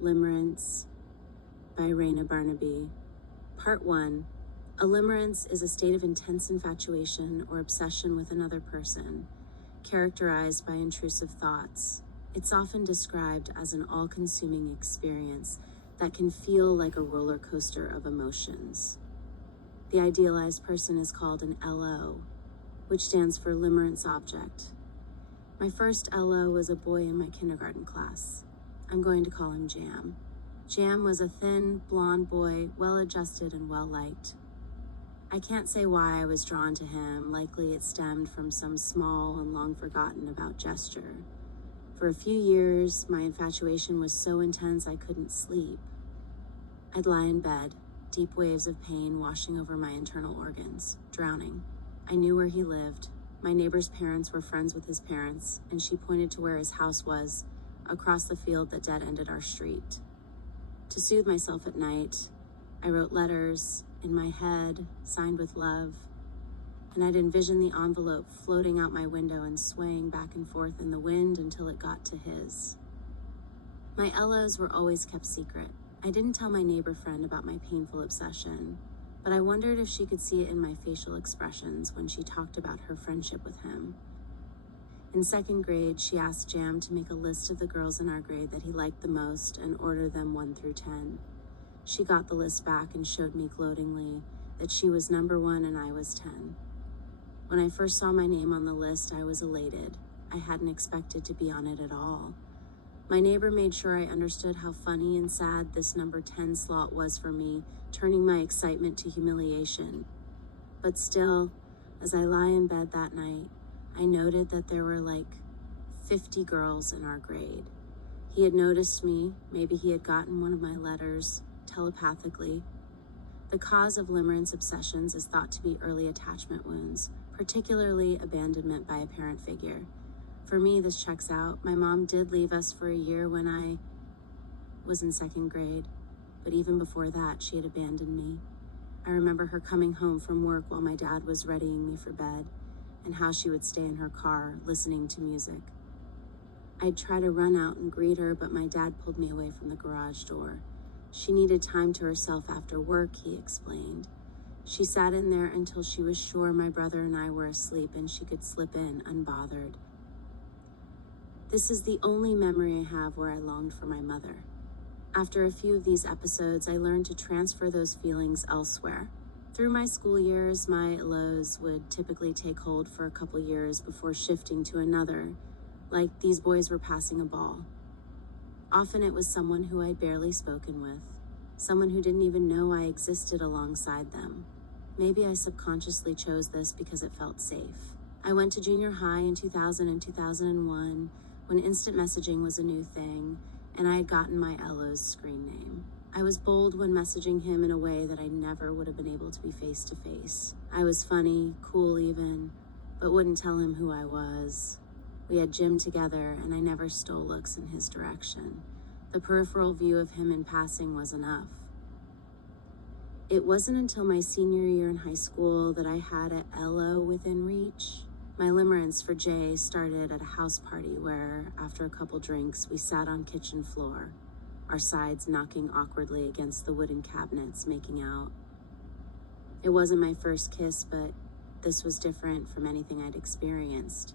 Limerence by Raina Barnabee. Part 1. A limerence is a state of intense infatuation or obsession with another person, characterized by intrusive thoughts. It's often described as an all-consuming experience that can feel like a roller coaster of emotions. The idealized person is called an LO, which stands for limerence object. My first LO was a boy in my kindergarten class. I'm going to call him Jam. Jam was a thin, blonde boy, well-adjusted and well-liked. I can't say why I was drawn to him. Likely it stemmed from some small and long-forgotten about gesture. For a few years, my infatuation was so intense I couldn't sleep. I'd lie in bed, deep waves of pain washing over my internal organs, drowning. I knew where he lived. My neighbor's parents were friends with his parents, and she pointed to where his house was, across the field that dead-ended our street. To soothe myself at night, I wrote letters in my head, signed with love, and I'd envision the envelope floating out my window and swaying back and forth in the wind until it got to his. My LOs were always kept secret. I didn't tell my neighbor friend about my painful obsession, but I wondered if she could see it in my facial expressions when she talked about her friendship with him. In second grade, she asked Jam to make a list of the girls in our grade that he liked the most and order them 1 through 10. She got the list back and showed me gloatingly that she was number 1 and I was 10. When I first saw my name on the list, I was elated. I hadn't expected to be on it at all. My neighbor made sure I understood how funny and sad this number 10 slot was for me, turning my excitement to humiliation. But still, as I lie in bed that night, I noted that there were like 50 girls in our grade. He had noticed me. Maybe he had gotten one of my letters telepathically. The cause of limerence obsessions is thought to be early attachment wounds, particularly abandonment by a parent figure. For me, this checks out. My mom did leave us for a year when I was in second grade, but even before that, she had abandoned me. I remember her coming home from work while my dad was readying me for bed, and how she would stay in her car listening to music. I'd try to run out and greet her, but my dad pulled me away from the garage door. She needed time to herself after work, he explained. She sat in there until she was sure my brother and I were asleep and she could slip in unbothered. This is the only memory I have where I longed for my mother. After a few of these episodes, I learned to transfer those feelings elsewhere. Through my school years, my lows would typically take hold for a couple years before shifting to another, like these boys were passing a ball. Often it was someone who I'd barely spoken with, someone who didn't even know I existed alongside them. Maybe I subconsciously chose this because it felt safe. I went to junior high in 2000 and 2001 when instant messaging was a new thing, and I had gotten my LO's screen name. I was bold when messaging him in a way that I never would have been able to be face to face. I was funny, cool even, but wouldn't tell him who I was. We had gym together, and I never stole looks in his direction. The peripheral view of him in passing was enough. It wasn't until my senior year in high school that I had a LO within reach. My limerence for Jay started at a house party where, after a couple drinks, we sat on kitchen floor, our sides knocking awkwardly against the wooden cabinets, making out. It wasn't my first kiss, but this was different from anything I'd experienced.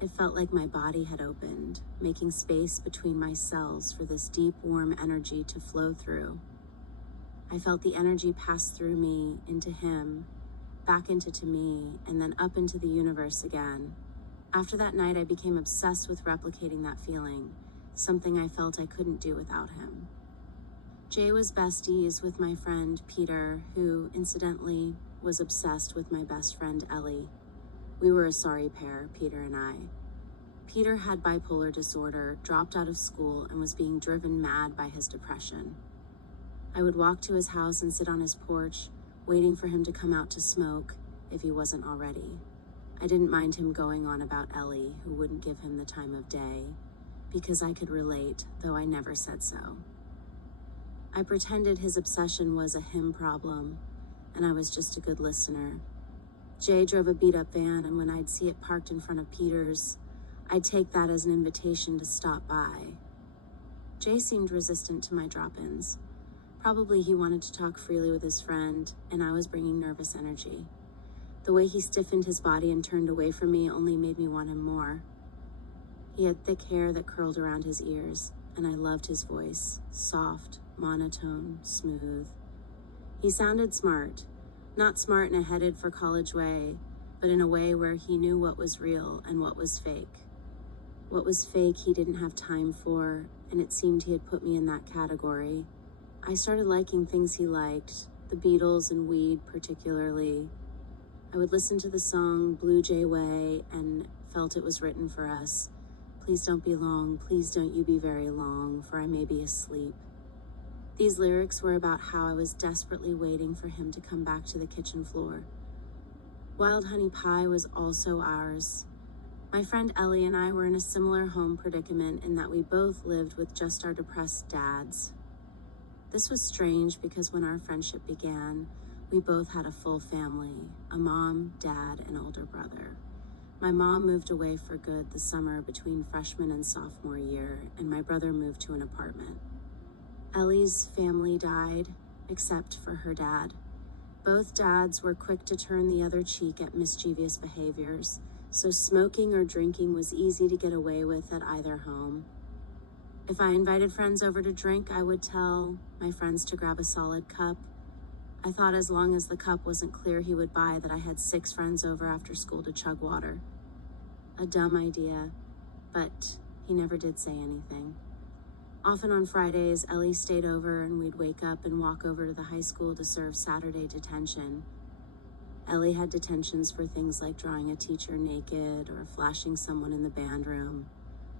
It felt like my body had opened, making space between my cells for this deep, warm energy to flow through. I felt the energy pass through me, into him, back into me, and then up into the universe again. After that night, I became obsessed with replicating that feeling, something I felt I couldn't do without him. Jay was besties with my friend Peter, who, incidentally, was obsessed with my best friend Ellie. We were a sorry pair, Peter and I. Peter had bipolar disorder, dropped out of school, and was being driven mad by his depression. I would walk to his house and sit on his porch, waiting for him to come out to smoke, if he wasn't already. I didn't mind him going on about Ellie, who wouldn't give him the time of day, because I could relate, though I never said so. I pretended his obsession was a him problem, and I was just a good listener. Jay drove a beat-up van, and when I'd see it parked in front of Peter's, I'd take that as an invitation to stop by. Jay seemed resistant to my drop-ins. Probably he wanted to talk freely with his friend, and I was bringing nervous energy. The way he stiffened his body and turned away from me only made me want him more. He had thick hair that curled around his ears, and I loved his voice, soft, monotone, smooth. He sounded smart, not smart in a headed for college way, but in a way where he knew what was real and what was fake. What was fake he didn't have time for, and it seemed he had put me in that category. I started liking things he liked, the Beatles and weed particularly. I would listen to the song Blue Jay Way and felt it was written for us. Please don't be long, please don't you be very long, for I may be asleep. These lyrics were about how I was desperately waiting for him to come back to the kitchen floor. Wild Honey Pie was also ours. My friend Ellie and I were in a similar home predicament in that we both lived with just our depressed dads. This was strange because when our friendship began, we both had a full family, a mom, dad, and older brother. My mom moved away for good the summer between freshman and sophomore year, and my brother moved to an apartment. Ellie's family died, except for her dad. Both dads were quick to turn the other cheek at mischievous behaviors, so smoking or drinking was easy to get away with at either home. If I invited friends over to drink, I would tell my friends to grab a solid cup. I thought as long as the cup wasn't clear he would buy that I had 6 friends over after school to chug water. A dumb idea, but he never did say anything. Often on Fridays, Ellie stayed over and we'd wake up and walk over to the high school to serve Saturday detention. Ellie had detentions for things like drawing a teacher naked or flashing someone in the band room.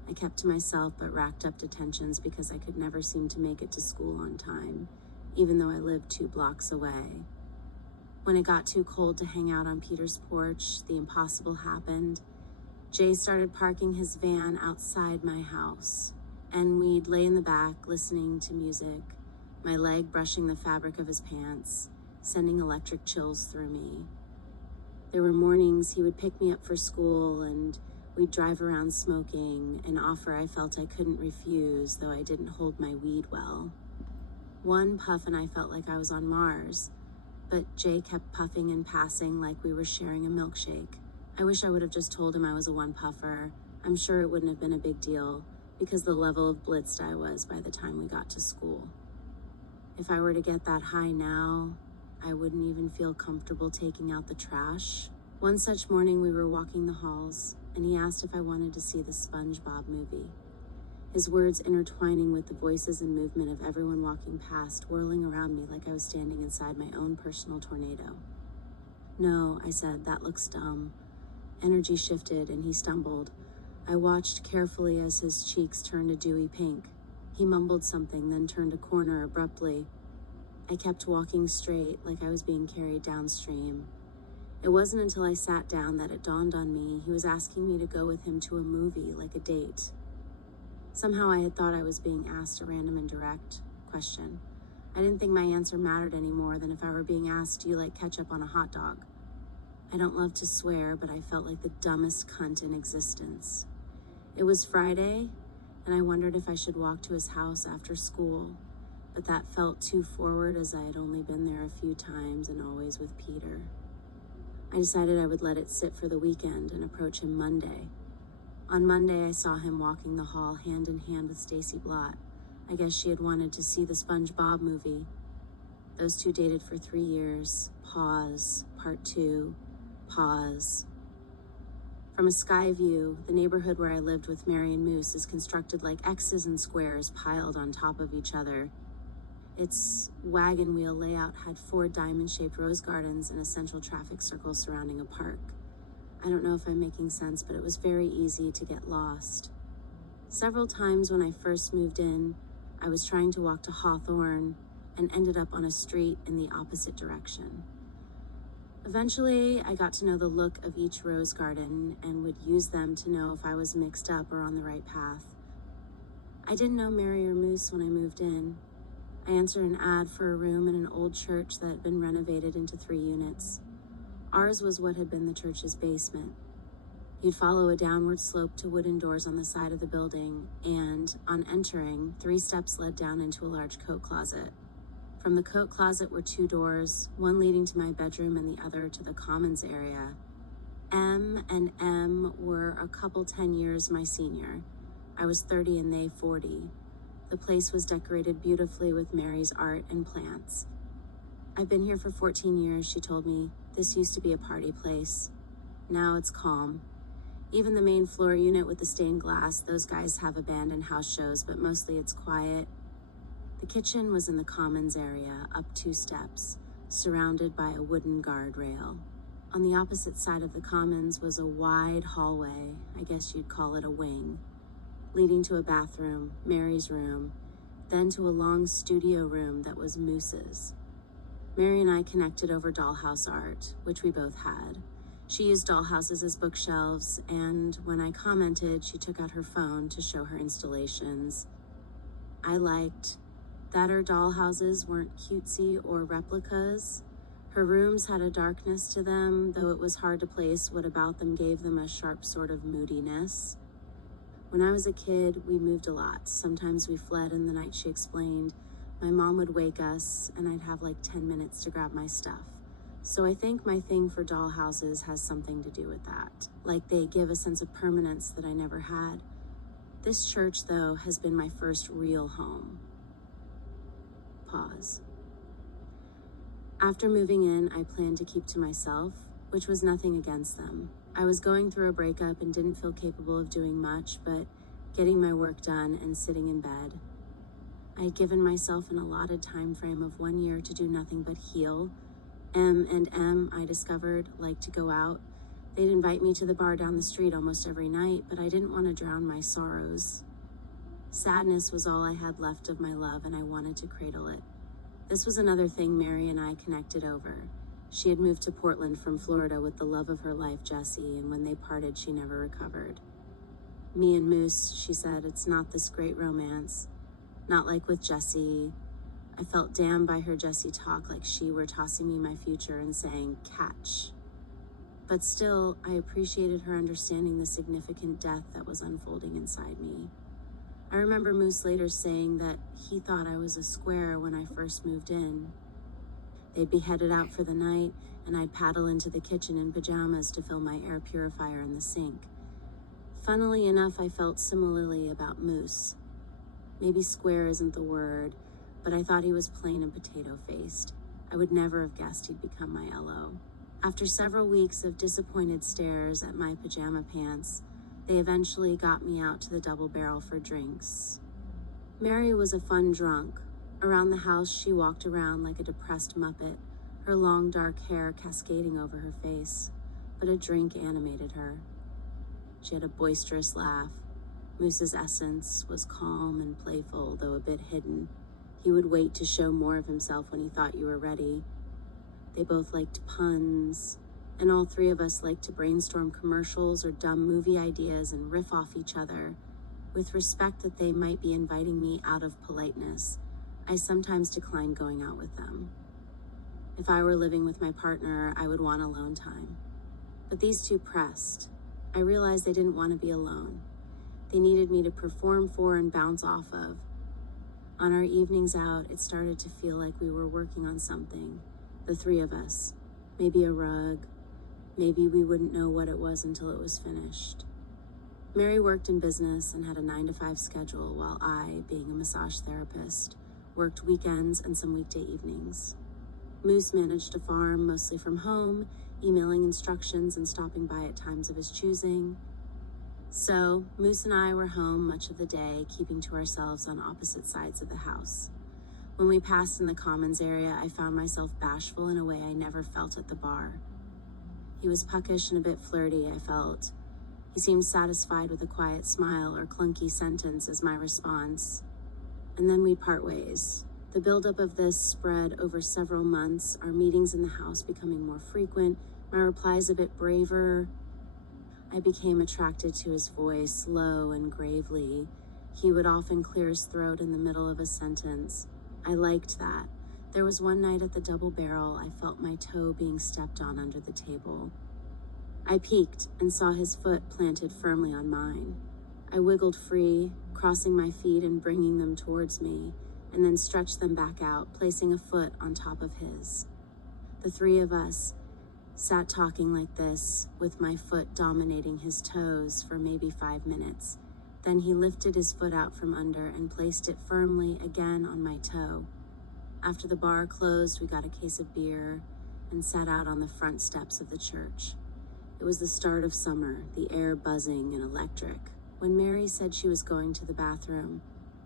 I kept to myself but racked up detentions because I could never seem to make it to school on time, even though I lived 2 blocks away. When it got too cold to hang out on Peter's porch, the impossible happened. Jay started parking his van outside my house, and we'd lay in the back listening to music, my leg brushing the fabric of his pants, sending electric chills through me. There were mornings he would pick me up for school and we'd drive around smoking, an offer I felt I couldn't refuse, though I didn't hold my weed well. One puff and I felt like I was on Mars, but Jay kept puffing and passing like we were sharing a milkshake. I wish I would have just told him I was a one-puffer. I'm sure it wouldn't have been a big deal, because the level of blitzed I was by the time we got to school. If I were to get that high now, I wouldn't even feel comfortable taking out the trash. One such morning we were walking the halls, and he asked if I wanted to see the SpongeBob movie. His words intertwining with the voices and movement of everyone walking past, whirling around me like I was standing inside my own personal tornado. No, I said, that looks dumb. Energy shifted and he stumbled. I watched carefully as his cheeks turned a dewy pink. He mumbled something, then turned a corner abruptly. I kept walking straight, like I was being carried downstream. It wasn't until I sat down that it dawned on me he was asking me to go with him to a movie, like a date. Somehow I had thought I was being asked a random and direct question. I didn't think my answer mattered any more than if I were being asked, do you like ketchup on a hot dog? I don't love to swear, but I felt like the dumbest cunt in existence. It was Friday, and I wondered if I should walk to his house after school, but that felt too forward as I had only been there a few times and always with Peter. I decided I would let it sit for the weekend and approach him Monday. On Monday, I saw him walking the hall hand in hand with Stacy Blott. I guess she had wanted to see the SpongeBob movie. Those two dated for 3 years. Pause. Part 2. Pause. From a sky view, the neighborhood where I lived with Mary and Moose is constructed like X's and squares piled on top of each other. Its wagon wheel layout had 4 diamond-shaped rose gardens and a central traffic circle surrounding a park. I don't know if I'm making sense, but it was very easy to get lost. Several times when I first moved in, I was trying to walk to Hawthorne and ended up on a street in the opposite direction. Eventually, I got to know the look of each rose garden and would use them to know if I was mixed up or on the right path. I didn't know Mary or Moose when I moved in. I answered an ad for a room in an old church that had been renovated into 3 units. Ours was what had been the church's basement. You'd follow a downward slope to wooden doors on the side of the building, and, on entering, 3 steps led down into a large coat closet. From the coat closet were 2 doors, one leading to my bedroom and the other to the commons area. M and M were a couple 10 years my senior. I was 30 and they 40. The place was decorated beautifully with Mary's art and plants. "I've been here for 14 years, she told me. This used to be a party place. Now it's calm. Even the main floor unit with the stained glass, those guys have abandoned house shows, but mostly it's quiet." The kitchen was in the commons area, up 2 steps, surrounded by a wooden guardrail. On the opposite side of the commons was a wide hallway, I guess you'd call it a wing, leading to a bathroom, Mary's room, then to a long studio room that was Moose's. Mary and I connected over dollhouse art, which we both had. She used dollhouses as bookshelves, and when I commented, she took out her phone to show her installations. I liked that her dollhouses weren't cutesy or replicas. Her rooms had a darkness to them, though it was hard to place what about them gave them a sharp sort of moodiness. When I was a kid, we moved a lot. Sometimes we fled in the night, she explained. My mom would wake us, and I'd have like 10 minutes to grab my stuff. So I think my thing for dollhouses has something to do with that. Like they give a sense of permanence that I never had. This church, though, has been my first real home. Pause. After moving in, I planned to keep to myself, which was nothing against them. I was going through a breakup and didn't feel capable of doing much, but getting my work done and sitting in bed. I had given myself an allotted time frame of 1 year to do nothing but heal. M, I discovered, liked to go out. They'd invite me to the bar down the street almost every night, but I didn't want to drown my sorrows. Sadness was all I had left of my love, and I wanted to cradle it. This was another thing Mary and I connected over. She had moved to Portland from Florida with the love of her life, Jesse, and when they parted, she never recovered. Me and Moose, she said, it's not this great romance. Not like with Jesse. I felt damned by her Jesse talk, like she were tossing me my future and saying, catch. But still, I appreciated her understanding the significant death that was unfolding inside me. I remember Moose later saying that he thought I was a square when I first moved in. They'd be headed out for the night, and I'd paddle into the kitchen in pajamas to fill my air purifier in the sink. Funnily enough, I felt similarly about Moose. Maybe square isn't the word, but I thought he was plain and potato-faced. I would never have guessed he'd become my LO. After several weeks of disappointed stares at my pajama pants, they eventually got me out to the Double Barrel for drinks. Mary was a fun drunk. Around the house, she walked around like a depressed muppet, her long dark hair cascading over her face, but a drink animated her. She had a boisterous laugh. Moose's essence was calm and playful, though a bit hidden. He would wait to show more of himself when he thought you were ready. They both liked puns, and all 3 of us liked to brainstorm commercials or dumb movie ideas and riff off each other. With respect that they might be inviting me out of politeness, I sometimes declined going out with them. If I were living with my partner, I would want alone time. But these 2 pressed. I realized they didn't want to be alone. They needed me to perform for and bounce off of. On our evenings out, it started to feel like we were working on something, the 3 of us. Maybe a rug. Maybe we wouldn't know what it was until it was finished. Mary worked in business and had a 9-to-5 schedule, while I, being a massage therapist, worked weekends and some weekday evenings. Moose managed a farm, mostly from home, emailing instructions and stopping by at times of his choosing. So, Moose and I were home much of the day, keeping to ourselves on opposite sides of the house. When we passed in the commons area, I found myself bashful in a way I never felt at the bar. He was puckish and a bit flirty, I felt. He seemed satisfied with a quiet smile or clunky sentence as my response. And then we'd part ways. The buildup of this spread over several months, our meetings in the house becoming more frequent, my replies a bit braver. I became attracted to his voice, low and gravely. He would often clear his throat in the middle of a sentence. I liked that. There was one night at the Double Barrel, I felt my toe being stepped on under the table. I peeked and saw his foot planted firmly on mine. I wiggled free, crossing my feet and bringing them towards me, and then stretched them back out, placing a foot on top of his. The three of us sat talking like this, with my foot dominating his toes for maybe 5 minutes. Then he lifted his foot out from under and placed it firmly again on my toe. After the bar closed, we got a case of beer and sat out on the front steps of the church. It was the start of summer, the air buzzing and electric. When Mary said she was going to the bathroom,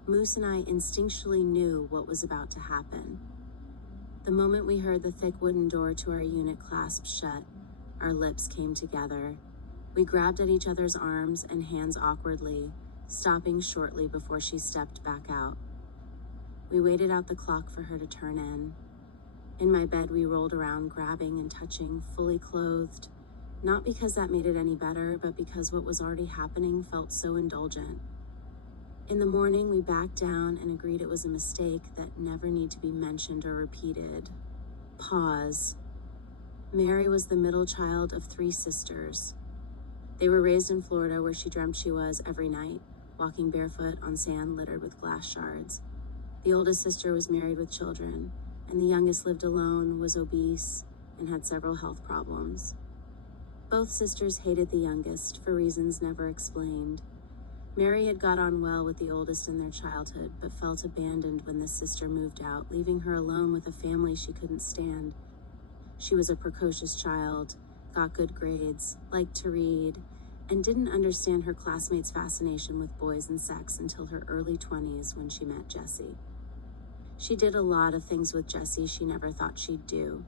Moose and I instinctually knew what was about to happen. The moment we heard the thick wooden door to our unit clasp shut, our lips came together. We grabbed at each other's arms and hands awkwardly, stopping shortly before she stepped back out. We waited out the clock for her to turn in. In my bed, we rolled around, grabbing and touching, fully clothed, not because that made it any better, but because what was already happening felt so indulgent. In the morning, we backed down and agreed it was a mistake that never need to be mentioned or repeated. Pause. Mary was the middle child of 3 sisters. They were raised in Florida, where she dreamt she was every night, walking barefoot on sand littered with glass shards. The oldest sister was married with children, and the youngest lived alone, was obese, and had several health problems. Both sisters hated the youngest for reasons never explained. Mary had got on well with the oldest in their childhood, but felt abandoned when the sister moved out, leaving her alone with a family she couldn't stand. She was a precocious child, got good grades, liked to read, and didn't understand her classmates' fascination with boys and sex until her early 20s when she met Jesse. She did a lot of things with Jesse she never thought she'd do.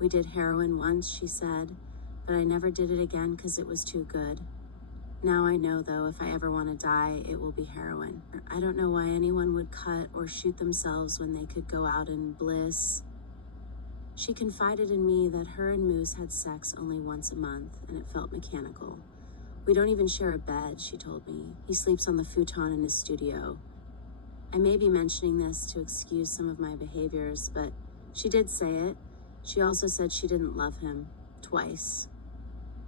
We did heroin once, she said, but I never did it again because it was too good. Now I know, though, if I ever want to die, it will be heroin. I don't know why anyone would cut or shoot themselves when they could go out in bliss. She confided in me that her and Moose had sex only once a month, and it felt mechanical. We don't even share a bed, she told me. He sleeps on the futon in his studio. I may be mentioning this to excuse some of my behaviors, but she did say it. She also said she didn't love him, twice.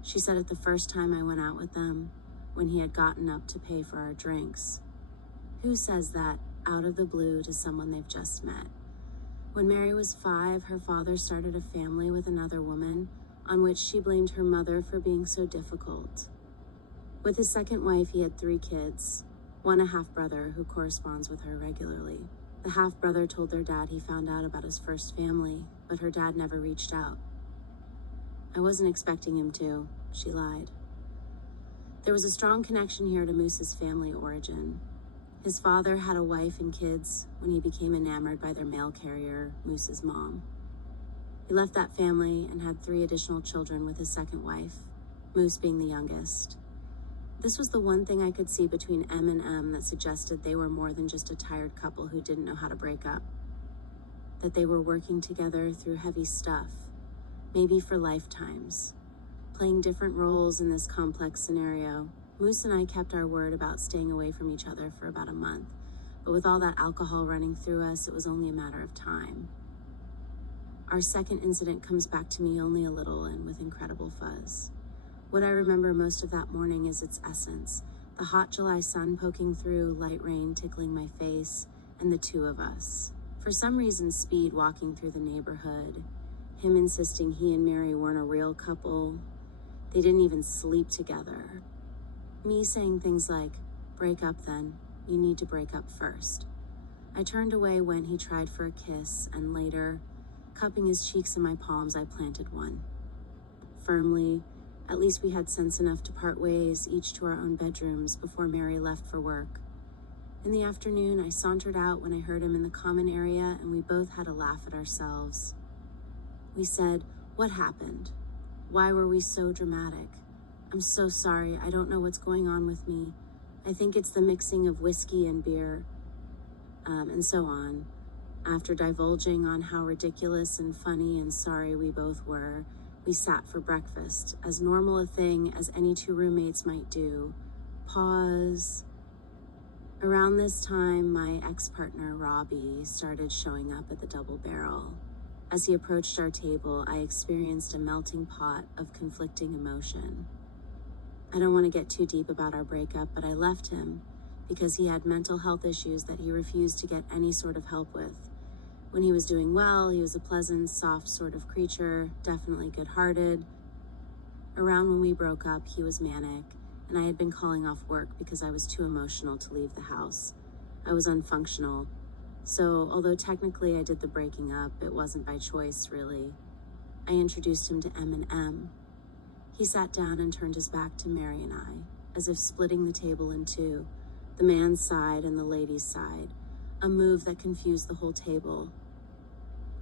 She said it the first time I went out with them, when he had gotten up to pay for our drinks. Who says that out of the blue to someone they've just met? When Mary was 5, her father started a family with another woman, on which she blamed her mother for being so difficult. With his second wife, he had 3 kids, one a half-brother who corresponds with her regularly. The half-brother told their dad he found out about his first family, but her dad never reached out. I wasn't expecting him to, she lied. There was a strong connection here to Moose's family origin. His father had a wife and kids when he became enamored by their mail carrier, Moose's mom. He left that family and had 3 additional children with his second wife, Moose being the youngest. This was the one thing I could see between M and M that suggested they were more than just a tired couple who didn't know how to break up. That they were working together through heavy stuff, maybe for lifetimes, playing different roles in this complex scenario. Moose and I kept our word about staying away from each other for about a month, but with all that alcohol running through us, it was only a matter of time. Our second incident comes back to me only a little and with incredible fuzz. What I remember most of that morning is its essence, the hot July sun poking through, light rain tickling my face, and the 2 of us. For some reason, Speed walking through the neighborhood, him insisting he and Mary weren't a real couple. They didn't even sleep together. Me saying things like, break up then, you need to break up first. I turned away when he tried for a kiss, and later, cupping his cheeks in my palms, I planted one. Firmly, at least we had sense enough to part ways, each to our own bedrooms, before Mary left for work. In the afternoon, I sauntered out when I heard him in the common area, and we both had a laugh at ourselves. We said, what happened? Why were we so dramatic? I'm so sorry, I don't know what's going on with me. I think it's the mixing of whiskey and beer, and so on. After divulging on how ridiculous and funny and sorry we both were, we sat for breakfast, as normal a thing as any 2 roommates might do. Pause. Around this time, my ex-partner, Robbie, started showing up at the Double Barrel. As he approached our table, I experienced a melting pot of conflicting emotion. I don't want to get too deep about our breakup, but I left him because he had mental health issues that he refused to get any sort of help with. When he was doing well, he was a pleasant, soft sort of creature, definitely good-hearted. Around when we broke up, he was manic, and I had been calling off work because I was too emotional to leave the house. I was unfunctional. So, although technically I did the breaking up, it wasn't by choice, really. I introduced him to M&M. He sat down and turned his back to Mary and I, as if splitting the table in two, the man's side and the lady's side, a move that confused the whole table.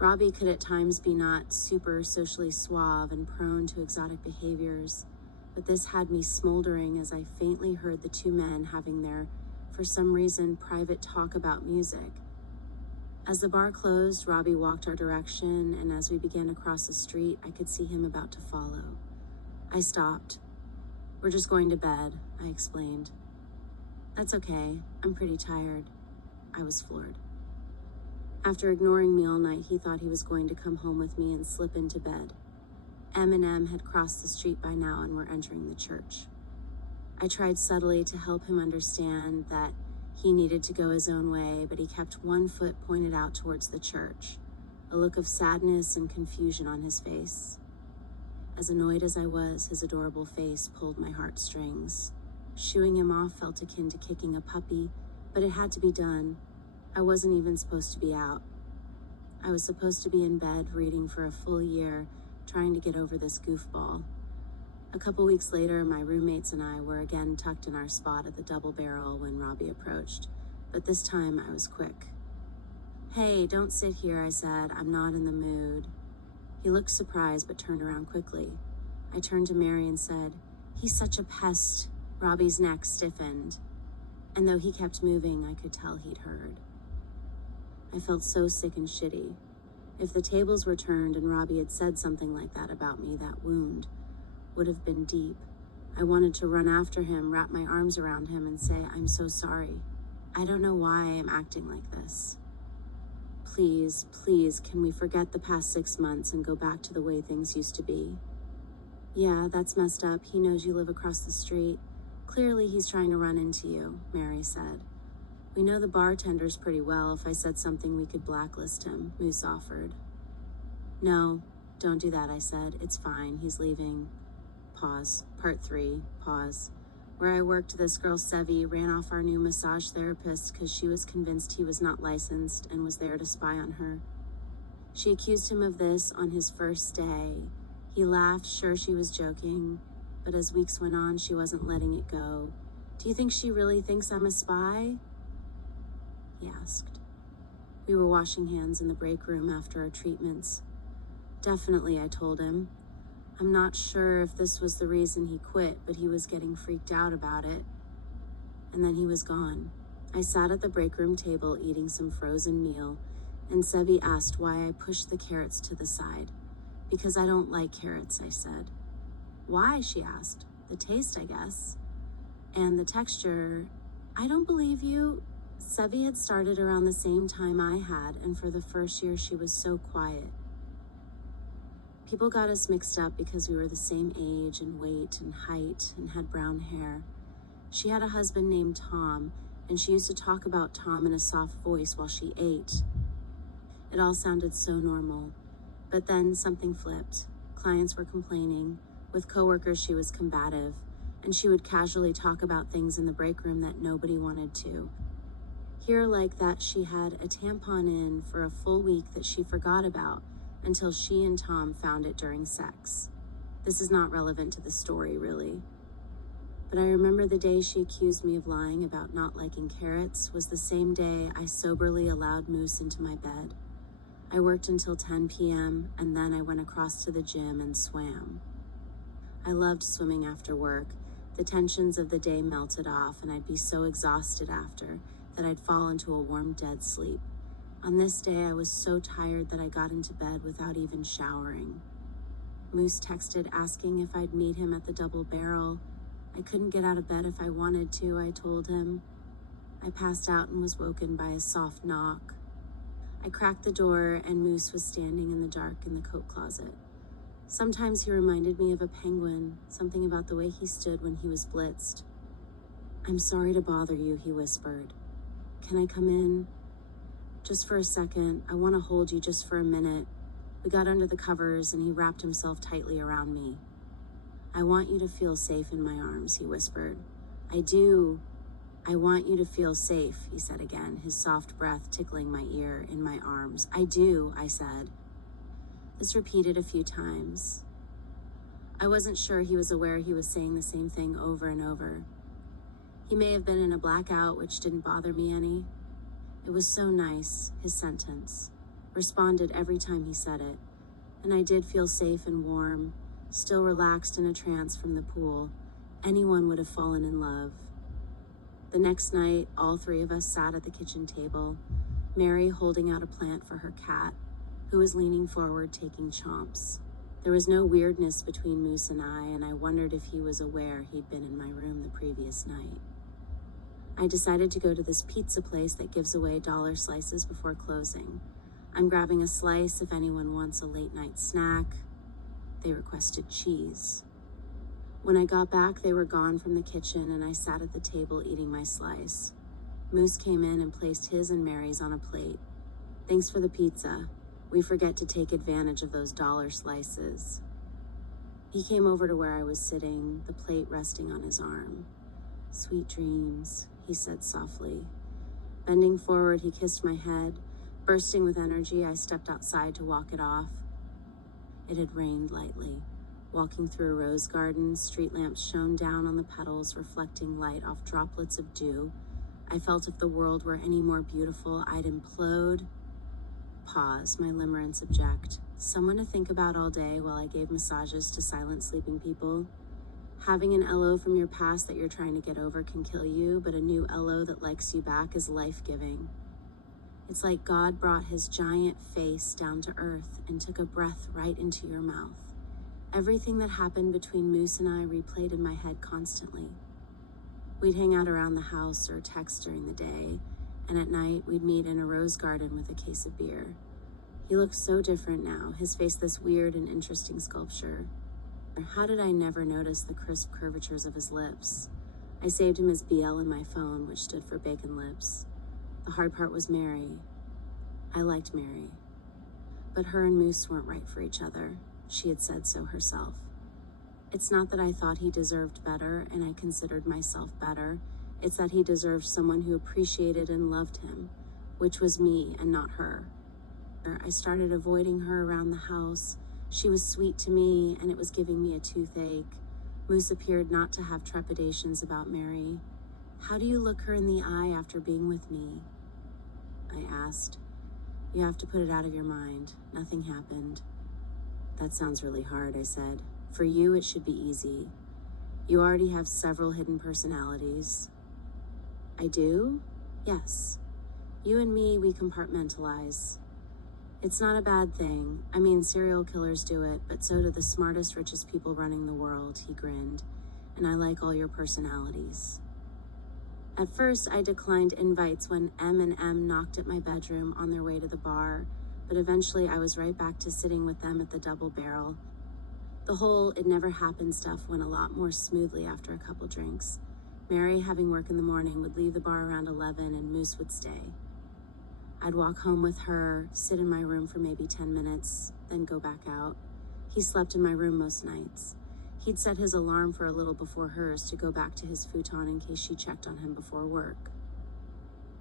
Robbie could at times be not super socially suave and prone to exotic behaviors, but this had me smoldering as I faintly heard the two men having their, for some reason, private talk about music. As the bar closed, Robbie walked our direction, and as we began to cross the street, I could see him about to follow. I stopped. "We're just going to bed," I explained. "That's okay. I'm pretty tired." I was floored. After ignoring me all night, he thought he was going to come home with me and slip into bed. M&M had crossed the street by now and were entering the church. I tried subtly to help him understand that he needed to go his own way, but he kept one foot pointed out towards the church, a look of sadness and confusion on his face. As annoyed as I was, his adorable face pulled my heartstrings. Shooing him off felt akin to kicking a puppy, but it had to be done. I wasn't even supposed to be out. I was supposed to be in bed reading for a full year, trying to get over this goofball. A couple weeks later, my roommates and I were again tucked in our spot at the double barrel when Robbie approached, but this time I was quick. "Hey, don't sit here," I said. "I'm not in the mood." He looked surprised but turned around quickly. I turned to Mary and said, "He's such a pest." Robbie's neck stiffened, and though he kept moving, I could tell he'd heard. I felt so sick and shitty. If the tables were turned and Robbie had said something like that about me, that wound would have been deep. I wanted to run after him, wrap my arms around him, and say, "I'm so sorry. I don't know why I am acting like this. Please, please, can we forget the past 6 months and go back to the way things used to be?" "Yeah, that's messed up. He knows you live across the street. Clearly he's trying to run into you," Mary said. "We know the bartenders pretty well. If I said something, we could blacklist him," Moose offered. "No, don't do that," I said. "It's fine. He's leaving." Pause. Part 3. Pause. Where I worked, this girl, Sevi, ran off our new massage therapist because she was convinced he was not licensed and was there to spy on her. She accused him of this on his first day. He laughed, sure she was joking, but as weeks went on, she wasn't letting it go. "Do you think she really thinks I'm a spy?" he asked. We were washing hands in the break room after our treatments. "Definitely," I told him. I'm not sure if this was the reason he quit, but he was getting freaked out about it. And then he was gone. I sat at the break room table eating some frozen meal, and Sevi asked why I pushed the carrots to the side. "Because I don't like carrots," I said. "Why?" she asked. "The taste, I guess. And the texture." "I don't believe you." Sevi had started around the same time I had, and for the first year she was so quiet. People got us mixed up because we were the same age and weight and height and had brown hair. She had a husband named Tom, and she used to talk about Tom in a soft voice while she ate. It all sounded so normal, but then something flipped. Clients were complaining. With coworkers, she was combative, and she would casually talk about things in the break room that nobody wanted to. Here, like that, she had a tampon in for a full week that she forgot about until she and Tom found it during sex. This is not relevant to the story, really. But I remember the day she accused me of lying about not liking carrots was the same day I soberly allowed Moose into my bed. I worked until 10 p.m. and then I went across to the gym and swam. I loved swimming after work. The tensions of the day melted off and I'd be so exhausted after that I'd fall into a warm, dead sleep. On this day, I was so tired that I got into bed without even showering. Moose texted asking if I'd meet him at the double barrel. I couldn't get out of bed if I wanted to, I told him. I passed out and was woken by a soft knock. I cracked the door and Moose was standing in the dark in the coat closet. Sometimes he reminded me of a penguin, something about the way he stood when he was blitzed. "I'm sorry to bother you," he whispered. "Can I come in?" "Just for a second. I want to hold you just for a minute." We got under the covers and he wrapped himself tightly around me. "I want you to feel safe in my arms," he whispered. "I do. I want you to feel safe," he said again, his soft breath tickling my ear in my arms. "I do," I said. This repeated a few times. I wasn't sure he was aware he was saying the same thing over and over. He may have been in a blackout, which didn't bother me any. It was so nice, his sentence. Responded every time he said it. And I did feel safe and warm, still relaxed in a trance from the pool. Anyone would have fallen in love. The next night, all three of us sat at the kitchen table, Mary holding out a plant for her cat, who was leaning forward taking chomps. There was no weirdness between Moose and I wondered if he was aware he'd been in my room the previous night. I decided to go to this pizza place that gives away dollar slices before closing. I'm grabbing a slice if anyone wants a late night snack. They requested cheese. When I got back, they were gone from the kitchen and I sat at the table eating my slice. Moose came in and placed his and Mary's on a plate. "Thanks for the pizza. We forget to take advantage of those dollar slices." He came over to where I was sitting, the plate resting on his arm. "Sweet dreams," he said softly. Bending forward, he kissed my head. Bursting with energy, I stepped outside to walk it off. It had rained lightly. Walking through a rose garden, street lamps shone down on the petals, reflecting light off droplets of dew. I felt if the world were any more beautiful, I'd implode. Pause, my limerence object. Someone to think about all day while I gave massages to silent sleeping people. Having an LO from your past that you're trying to get over can kill you, but a new LO that likes you back is life-giving. It's like God brought his giant face down to earth and took a breath right into your mouth. Everything that happened between Moose and I replayed in my head constantly. We'd hang out around the house or text during the day, and at night we'd meet in a rose garden with a case of beer. He looked so different now, his face this weird and interesting sculpture. How did I never notice the crisp curvatures of his lips? I saved him as BL in my phone, which stood for bacon lips. The hard part was Mary. I liked Mary. But her and Moose weren't right for each other. She had said so herself. It's not that I thought he deserved better and I considered myself better. It's that he deserved someone who appreciated and loved him, which was me and not her. I started avoiding her around the house. She was sweet to me and it was giving me a toothache. Moose appeared not to have trepidations about Mary. "How do you look her in the eye after being with me?" I asked. "You have to put it out of your mind. Nothing happened." "That sounds really hard," I said. "For you, it should be easy. You already have several hidden personalities." "I do?" "Yes. You and me, we compartmentalize. It's not a bad thing. I mean, serial killers do it, but so do the smartest, richest people running the world," he grinned. "And I like all your personalities." At first, I declined invites when M and M knocked at my bedroom on their way to the bar, but eventually I was right back to sitting with them at the Double Barrel. The whole "it never happened" stuff went a lot more smoothly after a couple drinks. Mary, having work in the morning, would leave the bar around 11 and Moose would stay. I'd walk home with her, sit in my room for maybe 10 minutes, then go back out. He slept in my room most nights. He'd set his alarm for a little before hers to go back to his futon in case she checked on him before work.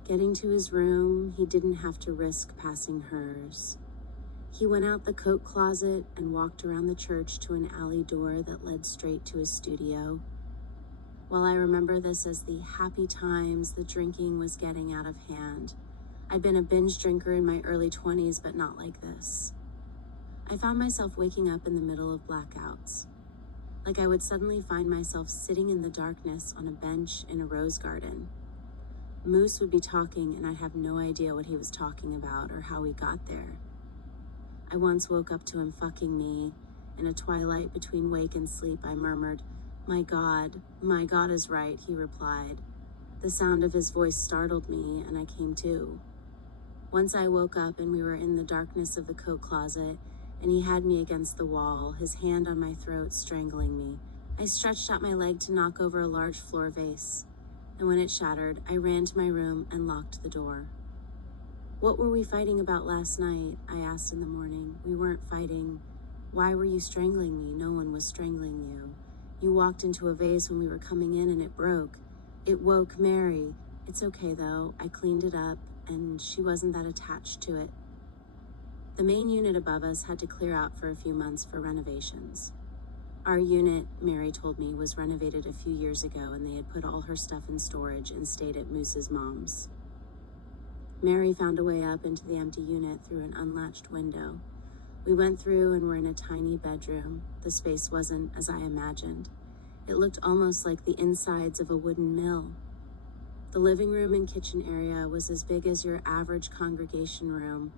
Getting to his room, he didn't have to risk passing hers. He went out the coat closet and walked around the church to an alley door that led straight to his studio. While I remember this as the happy times, the drinking was getting out of hand. I'd been a binge drinker in my early 20s, but not like this. I found myself waking up in the middle of blackouts. Like I would suddenly find myself sitting in the darkness on a bench in a rose garden. Moose would be talking and I'd have no idea what he was talking about or how we got there. I once woke up to him fucking me. In a twilight between wake and sleep, I murmured, my God is right," he replied. The sound of his voice startled me and I came to. Once I woke up and we were in the darkness of the coat closet, and he had me against the wall, his hand on my throat, strangling me. I stretched out my leg to knock over a large floor vase, and when it shattered, I ran to my room and locked the door. "What were we fighting about last night?" I asked in the morning. "We weren't fighting. Why were you strangling me? No one was strangling you. You walked into a vase when we were coming in and it broke. It woke Mary. It's okay though. I cleaned it up and she wasn't that attached to it." The main unit above us had to clear out for a few months for renovations. Our unit, Mary told me, was renovated a few years ago and they had put all her stuff in storage and stayed at Moose's mom's. Mary found a way up into the empty unit through an unlatched window. We went through and were in a tiny bedroom. The space wasn't as I imagined. It looked almost like the insides of a wooden mill. The living room and kitchen area was as big as your average congregation room,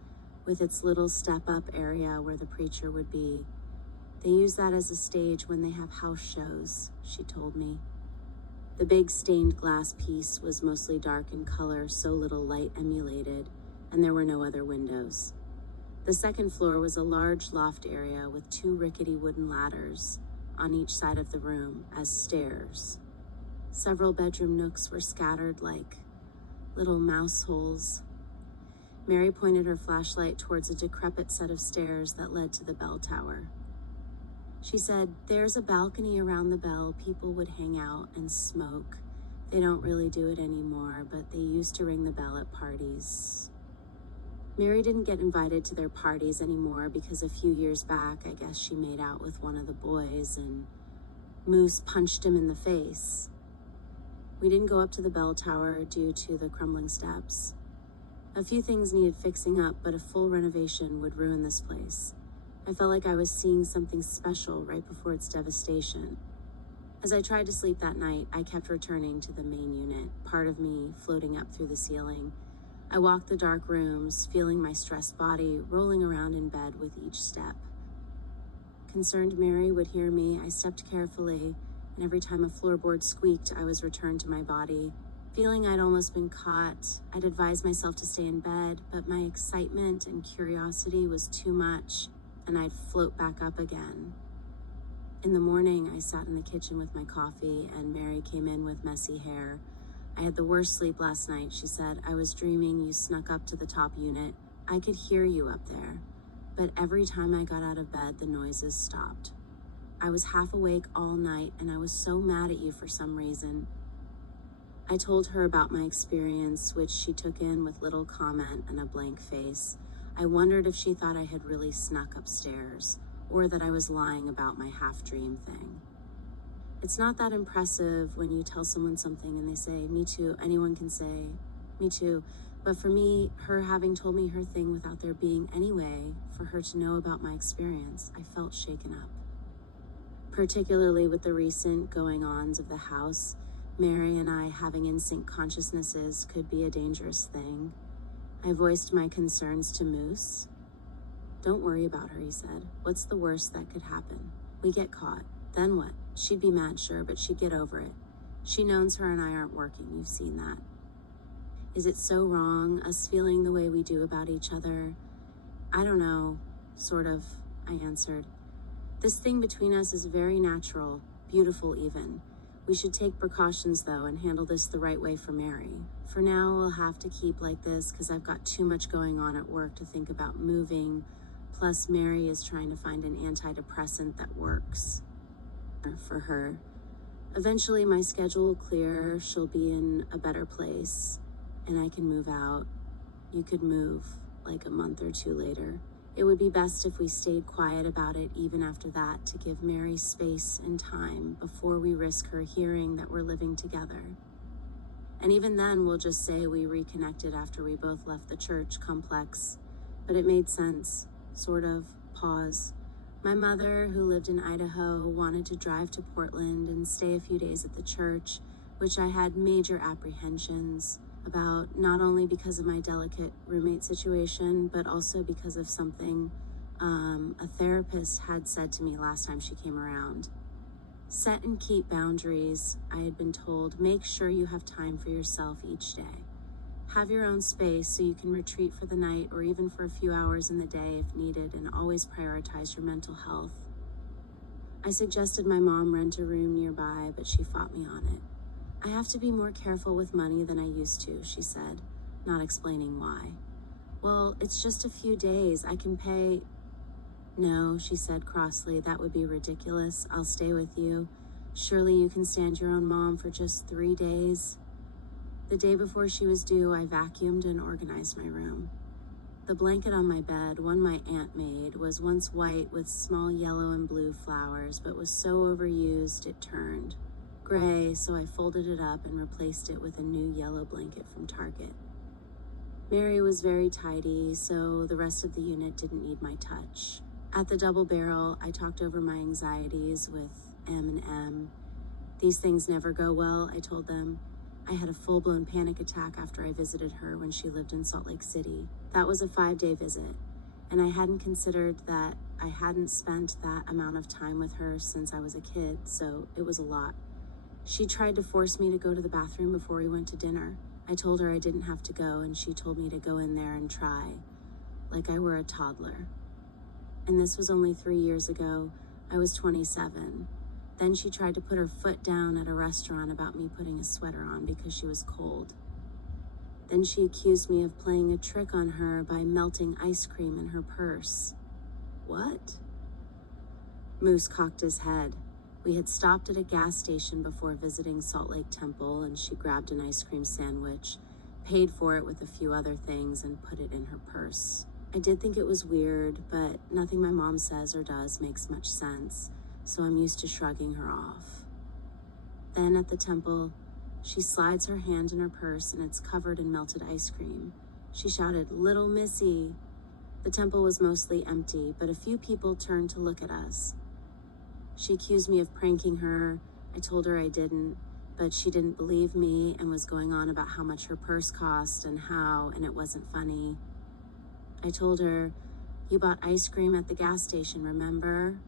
with its little step-up area where the preacher would be. They use that as a stage when they have house shows, she told me. The big stained glass piece was mostly dark in color, so little light emulated, and there were no other windows. The second floor was a large loft area with 2 rickety wooden ladders on each side of the room as stairs. Several bedroom nooks were scattered like little mouse holes. Mary pointed her flashlight towards a decrepit set of stairs that led to the bell tower. She said, "There's a balcony around the bell. People would hang out and smoke. They don't really do it anymore, but they used to ring the bell at parties." Mary didn't get invited to their parties anymore because a few years back, I guess she made out with one of the boys and Moose punched him in the face. We didn't go up to the bell tower due to the crumbling steps. A few things needed fixing up, but a full renovation would ruin this place. I felt like I was seeing something special right before its devastation. As I tried to sleep that night, I kept returning to the main unit, part of me floating up through the ceiling. I walked the dark rooms, feeling my stressed body rolling around in bed with each step. Concerned Mary would hear me, I stepped carefully, and every time a floorboard squeaked, I was returned to my body. Feeling I'd almost been caught, I'd advised myself to stay in bed, but my excitement and curiosity was too much, and I'd float back up again. In the morning, I sat in the kitchen with my coffee, and Mary came in with messy hair. "I had the worst sleep last night," she said. "I was dreaming you snuck up to the top unit. I could hear you up there, but every time I got out of bed, the noises stopped. I was half awake all night, and I was so mad at you for some reason." I told her about my experience, which she took in with little comment and a blank face. I wondered if she thought I had really snuck upstairs, or that I was lying about my half-dream thing. It's not that impressive when you tell someone something and they say, "Me too." Anyone can say, "Me too." But for me, her having told me her thing without there being any way for her to know about my experience, I felt shaken up. Particularly with the recent going-ons of the house, Mary and I having in-sync consciousnesses could be a dangerous thing. I voiced my concerns to Moose. "Don't worry about her," he said. "What's the worst that could happen? We get caught. Then what? She'd be mad, sure, but she'd get over it. She knows her and I aren't working. You've seen that." Is it so wrong, us feeling the way we do about each other? "I don't know. Sort of," I answered. "This thing between us is very natural, beautiful even. We should take precautions, though, and handle this the right way for Mary. For now, we'll have to keep like this because I've got too much going on at work to think about moving. Plus, Mary is trying to find an antidepressant that works for her. Eventually, my schedule will clear, she'll be in a better place, and I can move out. You could move, like a month or 2 later. It would be best if we stayed quiet about it even after that to give Mary space and time before we risk her hearing that we're living together. And even then, we'll just say we reconnected after we both left the church complex. But it made sense, sort of. Pause. My mother, who lived in Idaho, wanted to drive to Portland and stay a few days at the church, which I had major apprehensions about, not only because of my delicate roommate situation, but also because of something a therapist had said to me last time she came around. Set and keep boundaries, I had been told. Make sure you have time for yourself each day. Have your own space so you can retreat for the night or even for a few hours in the day if needed, and always prioritize your mental health. I suggested my mom rent a room nearby, but she fought me on it. I have to be more careful with money than I used to, she said, not explaining why. Well, it's just a few days. I can pay. No, she said crossly, that would be ridiculous. I'll stay with you. Surely you can stand your own mom for just 3 days. The day before she was due, I vacuumed and organized my room. The blanket on my bed, one my aunt made, was once white with small yellow and blue flowers, but was so overused it turned gray, so I folded it up and replaced it with a new yellow blanket from Target. Mary was very tidy, so the rest of the unit didn't need my touch. At the double barrel, I talked over my anxieties with M and M. These things never go well, I told them. I had a full-blown panic attack after I visited her when she lived in Salt Lake City. That was a 5-day visit, and I hadn't considered that I hadn't spent that amount of time with her since I was a kid, so it was a lot. She tried to force me to go to the bathroom before we went to dinner. I told her I didn't have to go, and she told me to go in there and try, like I were a toddler. And this was only 3 years ago. I was 27. Then she tried to put her foot down at a restaurant about me putting a sweater on because she was cold. Then she accused me of playing a trick on her by melting ice cream in her purse. What? Moose cocked his head. We had stopped at a gas station before visiting Salt Lake Temple, and she grabbed an ice cream sandwich, paid for it with a few other things, and put it in her purse. I did think it was weird, but nothing my mom says or does makes much sense, so I'm used to shrugging her off. Then at the temple, she slides her hand in her purse and it's covered in melted ice cream. She shouted, "Little Missy." The temple was mostly empty, but a few people turned to look at us. She accused me of pranking her. I told her I didn't, but she didn't believe me and was going on about how much her purse cost and it wasn't funny. I told her, "You bought ice cream at the gas station, remember?"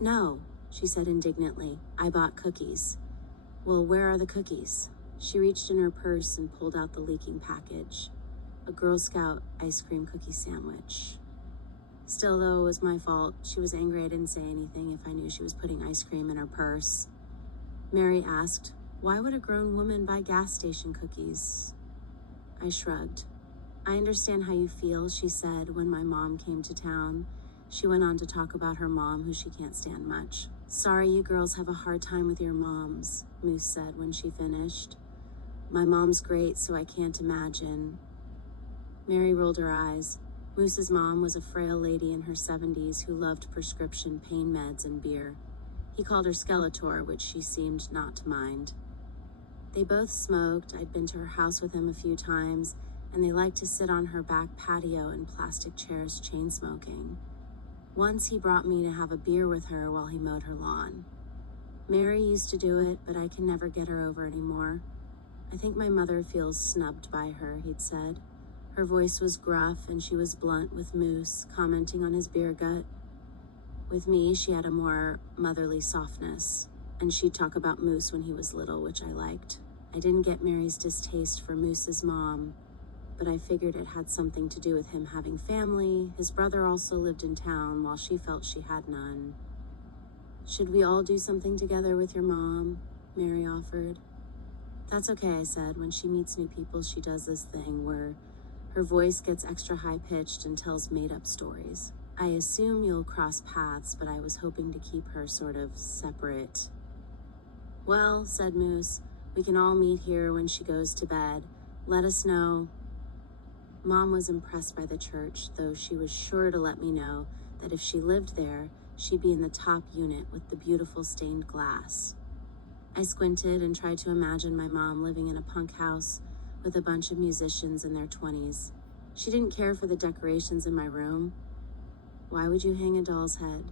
"No," she said indignantly. "I bought cookies." "Well, where are the cookies?" She reached in her purse and pulled out the leaking package. A Girl Scout ice cream cookie sandwich. Still, though, it was my fault. She was angry I didn't say anything if I knew she was putting ice cream in her purse. Mary asked, "Why would a grown woman buy gas station cookies?" I shrugged. "I understand how you feel," she said when my mom came to town. She went on to talk about her mom, who she can't stand much. "Sorry you girls have a hard time with your moms," Moose said when she finished. "My mom's great, so I can't imagine." Mary rolled her eyes. Moose's mom was a frail lady in her 70s who loved prescription pain meds and beer. He called her Skeletor, which she seemed not to mind. They both smoked. I'd been to her house with him a few times, and they liked to sit on her back patio in plastic chairs chain smoking. Once he brought me to have a beer with her while he mowed her lawn. Mary used to do it, but I can never get her over anymore. "I think my mother feels snubbed by her," he'd said. Her voice was gruff and she was blunt with Moose, commenting on his beer gut. With me, she had a more motherly softness, and she'd talk about Moose when he was little, which I liked. I didn't get Mary's distaste for Moose's mom, but I figured it had something to do with him having family. His brother also lived in town, while she felt she had none. "Should we all do something together with your mom?" Mary offered. "That's okay," I said. When she meets new people, she does this thing where her voice gets extra high-pitched and tells made-up stories. I assume you'll cross paths, but I was hoping to keep her sort of separate. "Well," said Moose, "we can all meet here when she goes to bed. Let us know." Mom was impressed by the church, though she was sure to let me know that if she lived there, she'd be in the top unit with the beautiful stained glass. I squinted and tried to imagine my mom living in a punk house with a bunch of musicians in their 20s. She didn't care for the decorations in my room. "Why would you hang a doll's head?"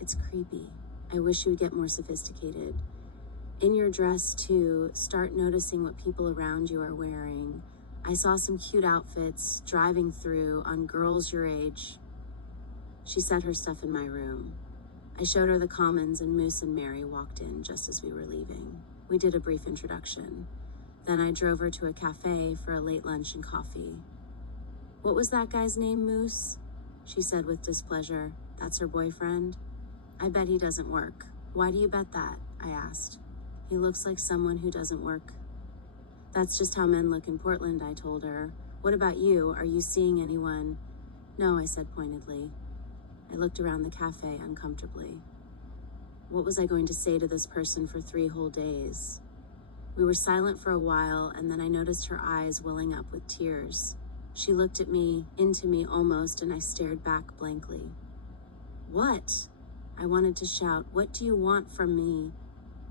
"It's creepy. I wish you would get more sophisticated. In your dress, too, start noticing what people around you are wearing. I saw some cute outfits driving through on girls your age." She set her stuff in my room. I showed her the commons, and Moose and Mary walked in just as we were leaving. We did a brief introduction. Then I drove her to a cafe for a late lunch and coffee. "What was that guy's name, Moose?" she said with displeasure. "That's her boyfriend?" "I bet he doesn't work." "Why do you bet that?" I asked. "He looks like someone who doesn't work." "That's just how men look in Portland," I told her. "What about you? Are you seeing anyone?" "No," I said pointedly. I looked around the cafe uncomfortably. What was I going to say to this person for 3 whole days? We were silent for a while, and then I noticed her eyes welling up with tears. She looked at me, into me almost, and I stared back blankly. "What?" I wanted to shout. "What do you want from me?"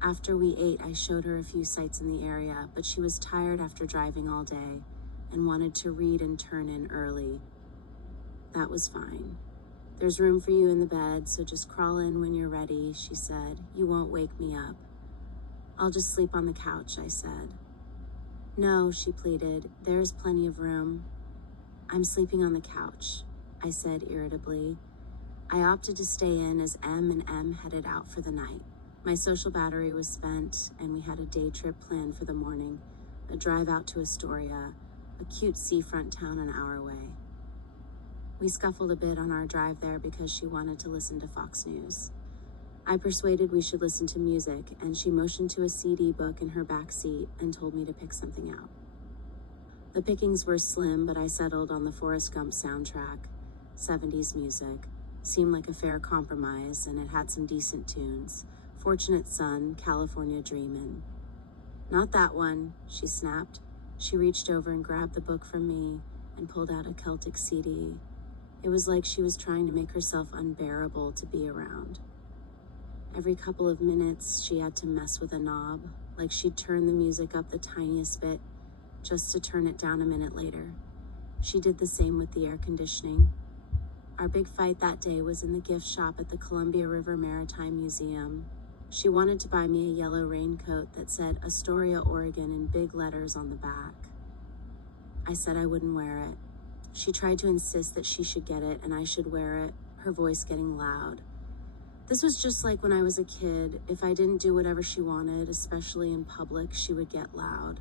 After we ate, I showed her a few sights in the area, but she was tired after driving all day and wanted to read and turn in early. That was fine. "There's room for you in the bed, so just crawl in when you're ready," she said. "You won't wake me up." "I'll just sleep on the couch," I said. "No," she pleaded. "There's plenty of room." "I'm sleeping on the couch," I said irritably. I opted to stay in as M and M headed out for the night. My social battery was spent, and we had a day trip planned for the morning, a drive out to Astoria, a cute seafront town an hour away. We scuffled a bit on our drive there because she wanted to listen to Fox News. I persuaded we should listen to music, and she motioned to a CD book in her back seat and told me to pick something out. The pickings were slim, but I settled on the Forrest Gump soundtrack. 70s music. Seemed like a fair compromise, and it had some decent tunes. Fortunate Son, California Dreamin'. "Not that one," she snapped. She reached over and grabbed the book from me and pulled out a Celtic CD. It was like she was trying to make herself unbearable to be around. Every couple of minutes, she had to mess with a knob, like she'd turn the music up the tiniest bit, just to turn it down a minute later. She did the same with the air conditioning. Our big fight that day was in the gift shop at the Columbia River Maritime Museum. She wanted to buy me a yellow raincoat that said Astoria, Oregon in big letters on the back. I said I wouldn't wear it. She tried to insist that she should get it and I should wear it, her voice getting loud. This was just like when I was a kid. If I didn't do whatever she wanted, especially in public, she would get loud.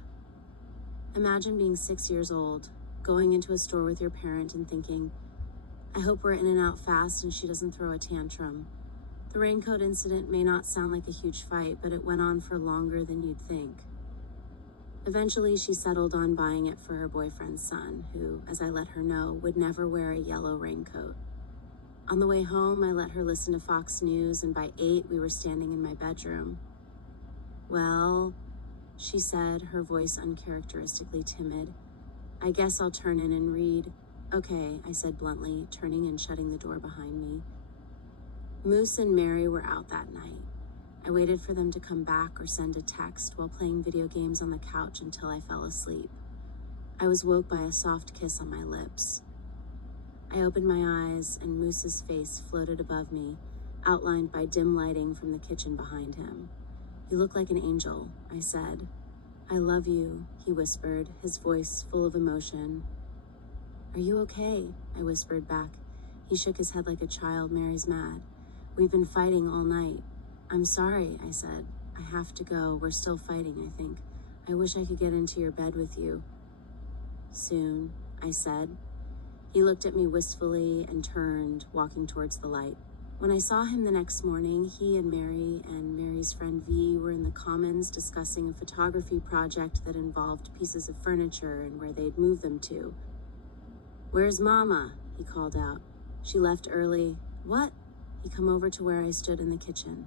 Imagine being 6 years old, going into a store with your parent and thinking, "I hope we're in and out fast and she doesn't throw a tantrum." The raincoat incident may not sound like a huge fight, but it went on for longer than you'd think. Eventually, she settled on buying it for her boyfriend's son, who, as I let her know, would never wear a yellow raincoat. On the way home, I let her listen to Fox News, and by 8, we were standing in my bedroom. "Well," she said, her voice uncharacteristically timid, "I guess I'll turn in and read." "Okay," I said bluntly, turning and shutting the door behind me. Moose and Mary were out that night. I waited for them to come back or send a text while playing video games on the couch until I fell asleep. I was woke by a soft kiss on my lips. I opened my eyes, and Moose's face floated above me, outlined by dim lighting from the kitchen behind him. "You look like an angel," I said. "I love you," he whispered, his voice full of emotion. "Are you okay?" I whispered back. He shook his head like a child. "Mary's mad. We've been fighting all night." "I'm sorry," I said. "I have to go. We're still fighting, I think. I wish I could get into your bed with you." "Soon," I said. He looked at me wistfully and turned, walking towards the light. When I saw him the next morning, he and Mary's friend V were in the Commons discussing a photography project that involved pieces of furniture and where they'd move them to. "Where's Mama?" he called out. "She left early." "What?" He come over to where I stood in the kitchen.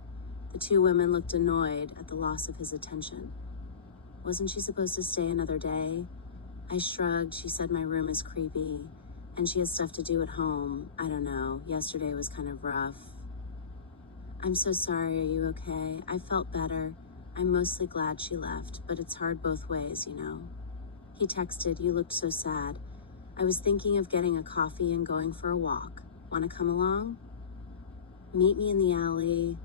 The two women looked annoyed at the loss of his attention. "Wasn't she supposed to stay another day?" I shrugged. She said my room is creepy, and she has stuff to do at home. I don't know. Yesterday was kind of rough. "I'm so sorry. Are you okay?" I felt better. I'm mostly glad she left, but it's hard both ways, you know. He texted, "You looked so sad. I was thinking of getting a coffee and going for a walk. Want to come along?" "Meet me in the alley."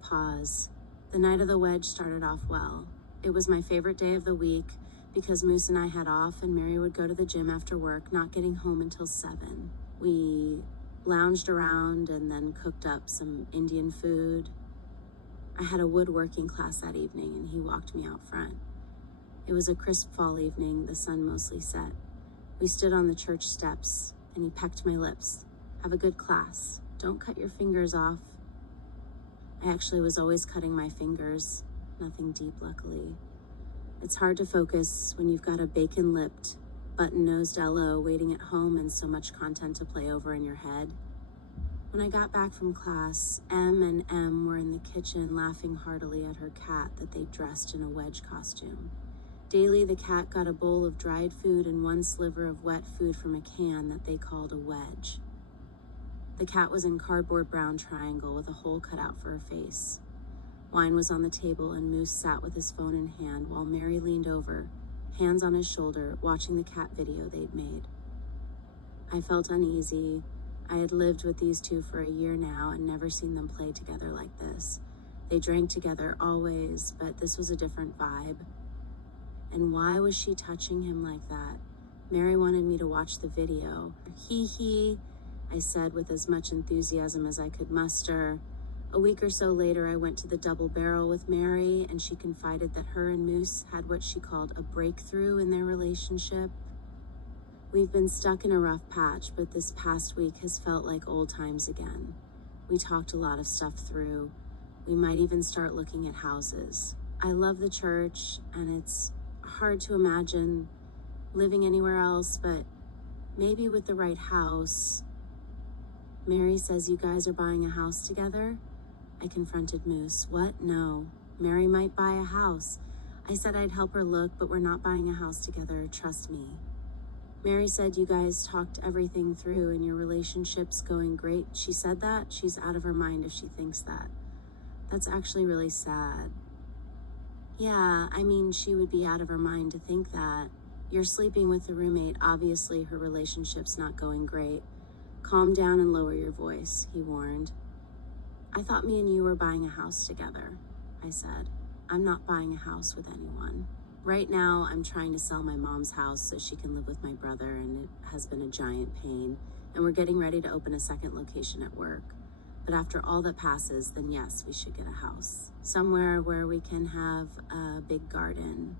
Pause. The night of the wedge started off well. It was my favorite day of the week because Moose and I had off and Mary would go to the gym after work, not getting home until 7. We lounged around and then cooked up some Indian food. I had a woodworking class that evening and he walked me out front. It was a crisp fall evening, the sun mostly set. We stood on the church steps, and he pecked my lips. Have a good class. Don't cut your fingers off. I actually was always cutting my fingers. Nothing deep, luckily. It's hard to focus when you've got a bacon-lipped, button-nosed LO waiting at home and so much content to play over in your head. When I got back from class, M and M were in the kitchen laughing heartily at her cat that they'd dressed in a wedge costume. Daily, the cat got a bowl of dried food and one sliver of wet food from a can that they called a wedge. The cat was in cardboard brown triangle with a hole cut out for her face. Wine was on the table and Moose sat with his phone in hand while Mary leaned over, hands on his shoulder, watching the cat video they'd made. I felt uneasy. I had lived with these two for a year now and never seen them play together like this. They drank together always, but this was a different vibe. And why was she touching him like that? Mary wanted me to watch the video. Hee, I said with as much enthusiasm as I could muster. A week or so later, I went to the Double Barrel with Mary, and she confided that her and Moose had what she called a breakthrough in their relationship. We've been stuck in a rough patch, but this past week has felt like old times again. We talked a lot of stuff through. We might even start looking at houses. I love the church, and it's hard to imagine living anywhere else, but maybe with the right house. Mary says you guys are buying a house together? I confronted Moose. What? No. Mary might buy a house. I said I'd help her look, but we're not buying a house together, trust me. Mary said you guys talked everything through and your relationship's going great. She said that? She's out of her mind if she thinks that. That's actually really sad. Yeah, I mean, she would be out of her mind to think that. You're sleeping with the roommate. Obviously, her relationship's not going great. Calm down and lower your voice, he warned. I thought me and you were buying a house together, I said. I'm not buying a house with anyone. Right now, I'm trying to sell my mom's house so she can live with my brother, and it has been a giant pain, and we're getting ready to open a second location at work. But after all that passes, then yes, we should get a house. Somewhere where we can have a big garden.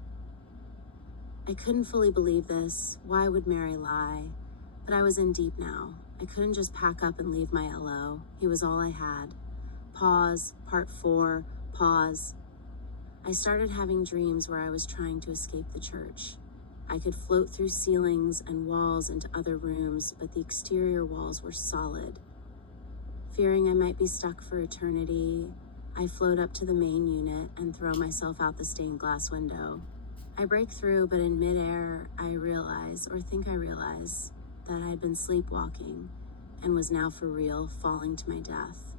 I couldn't fully believe this. Why would Mary lie? But I was in deep now. I couldn't just pack up and leave my LO. He was all I had. Pause, part 4, pause. I started having dreams where I was trying to escape the church. I could float through ceilings and walls into other rooms, but the exterior walls were solid. Fearing I might be stuck for eternity, I float up to the main unit and throw myself out the stained glass window. I break through, but in midair, I realize, that I had been sleepwalking and was now for real falling to my death.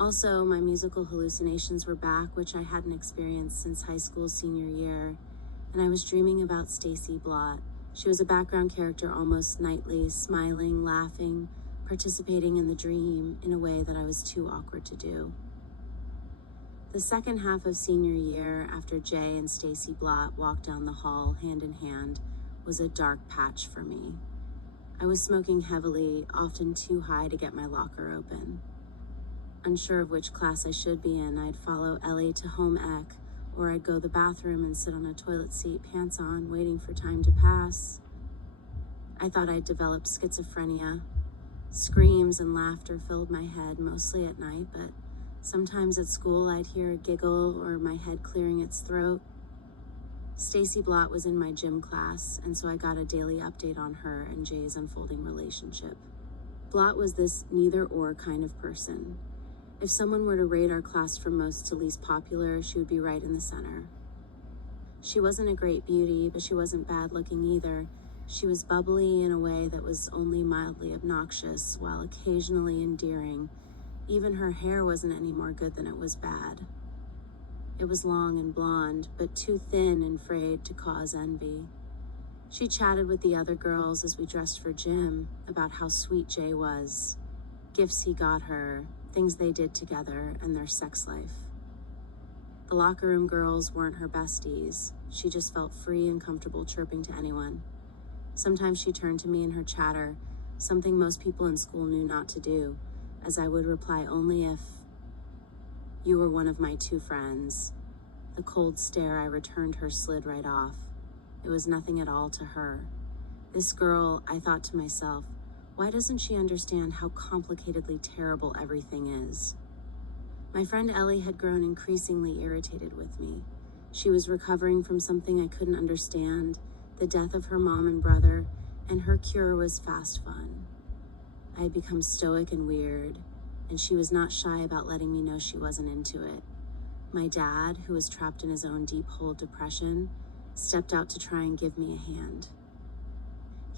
Also, my musical hallucinations were back, which I hadn't experienced since high school senior year, and I was dreaming about Stacy Blott. She was a background character almost nightly, smiling, laughing, participating in the dream in a way that I was too awkward to do. The second half of senior year, after Jay and Stacy Blott walked down the hall hand in hand, was a dark patch for me. I was smoking heavily, often too high to get my locker open. Unsure of which class I should be in, I'd follow Ellie to home ec, or I'd go to the bathroom and sit on a toilet seat, pants on, waiting for time to pass. I thought I'd developed schizophrenia. Screams and laughter filled my head, mostly at night, but sometimes at school I'd hear a giggle or my head clearing its throat. Stacy Blott was in my gym class, and so I got a daily update on her and Jay's unfolding relationship. Blott was this neither-or kind of person. If someone were to rate our class from most to least popular, she would be right in the center. She wasn't a great beauty, but she wasn't bad-looking either. She was bubbly in a way that was only mildly obnoxious, while occasionally endearing. Even her hair wasn't any more good than it was bad. It was long and blonde, but too thin and frayed to cause envy. She chatted with the other girls as we dressed for gym about how sweet Jay was, gifts he got her, things they did together, and their sex life. The locker room girls weren't her besties. She just felt free and comfortable chirping to anyone. Sometimes she turned to me in her chatter, something most people in school knew not to do, as I would reply only if, "You were one of my 2 friends." The cold stare I returned her slid right off. It was nothing at all to her. This girl, I thought to myself, why doesn't she understand how complicatedly terrible everything is? My friend Ellie had grown increasingly irritated with me. She was recovering from something I couldn't understand, the death of her mom and brother, and her cure was fast fun. I had become stoic and weird, and she was not shy about letting me know she wasn't into it. My dad, who was trapped in his own deep-hole depression, stepped out to try and give me a hand.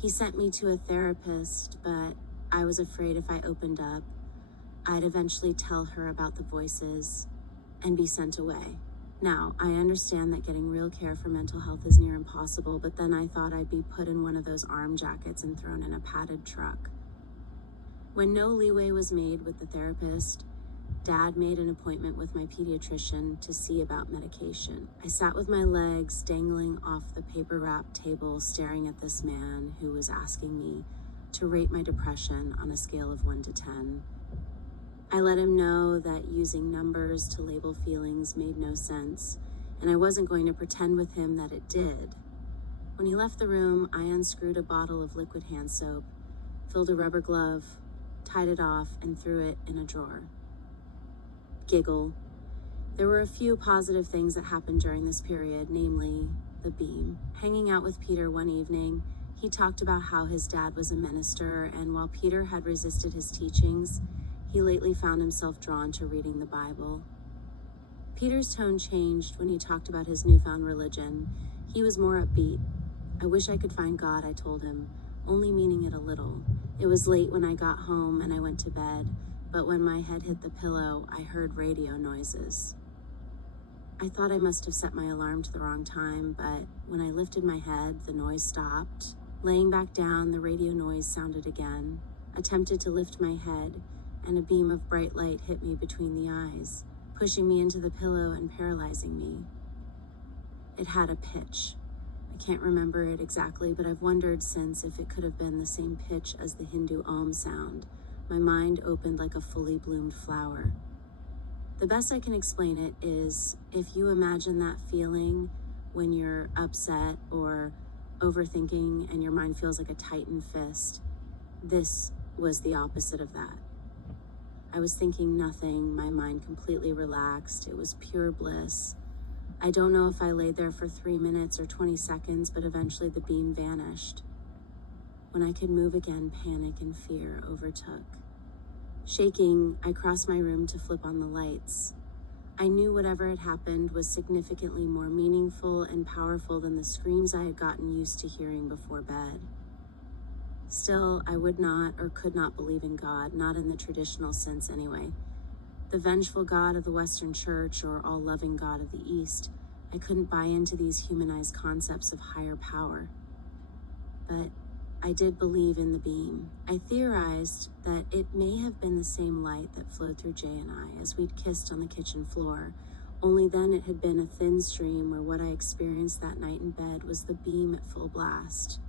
He sent me to a therapist, but I was afraid if I opened up, I'd eventually tell her about the voices and be sent away. Now, I understand that getting real care for mental health is near impossible, but then I thought I'd be put in one of those arm jackets and thrown in a padded truck. When no leeway was made with the therapist, Dad made an appointment with my pediatrician to see about medication. I sat with my legs dangling off the paper wrapped table, staring at this man who was asking me to rate my depression on a scale of 1 to 10. I let him know that using numbers to label feelings made no sense, and I wasn't going to pretend with him that it did. When he left the room, I unscrewed a bottle of liquid hand soap, filled a rubber glove, tied it off, and threw it in a drawer. Giggle. There were a few positive things that happened during this period, namely the beam. Hanging out with Peter one evening, he talked about how his dad was a minister, and while Peter had resisted his teachings, he lately found himself drawn to reading the Bible. Peter's tone changed when he talked about his newfound religion. He was more upbeat. I wish I could find God, I told him, only meaning it a little. It was late when I got home and I went to bed, but when my head hit the pillow, I heard radio noises. I thought I must have set my alarm to the wrong time, but when I lifted my head, the noise stopped. Laying back down, the radio noise sounded again. I attempted to lift my head, and a beam of bright light hit me between the eyes, pushing me into the pillow and paralyzing me. It had a pitch. I can't remember it exactly, but I've wondered since if it could have been the same pitch as the Hindu Om sound. My mind opened like a fully bloomed flower. The best I can explain it is if you imagine that feeling when you're upset or overthinking and your mind feels like a tightened fist, this was the opposite of that. I was thinking nothing, my mind completely relaxed. It was pure bliss. I don't know if I laid there for 3 minutes or 20 seconds, but eventually the beam vanished. When I could move again, panic and fear overtook. Shaking, I crossed my room to flip on the lights. I knew whatever had happened was significantly more meaningful and powerful than the screams I had gotten used to hearing before bed. Still, I would not or could not believe in God, not in the traditional sense anyway. The vengeful God of the Western Church or all-loving God of the East, I couldn't buy into these humanized concepts of higher power. But I did believe in the beam. I theorized that it may have been the same light that flowed through Jay and I as we'd kissed on the kitchen floor, only then it had been a thin stream where what I experienced that night in bed was the beam at full blast.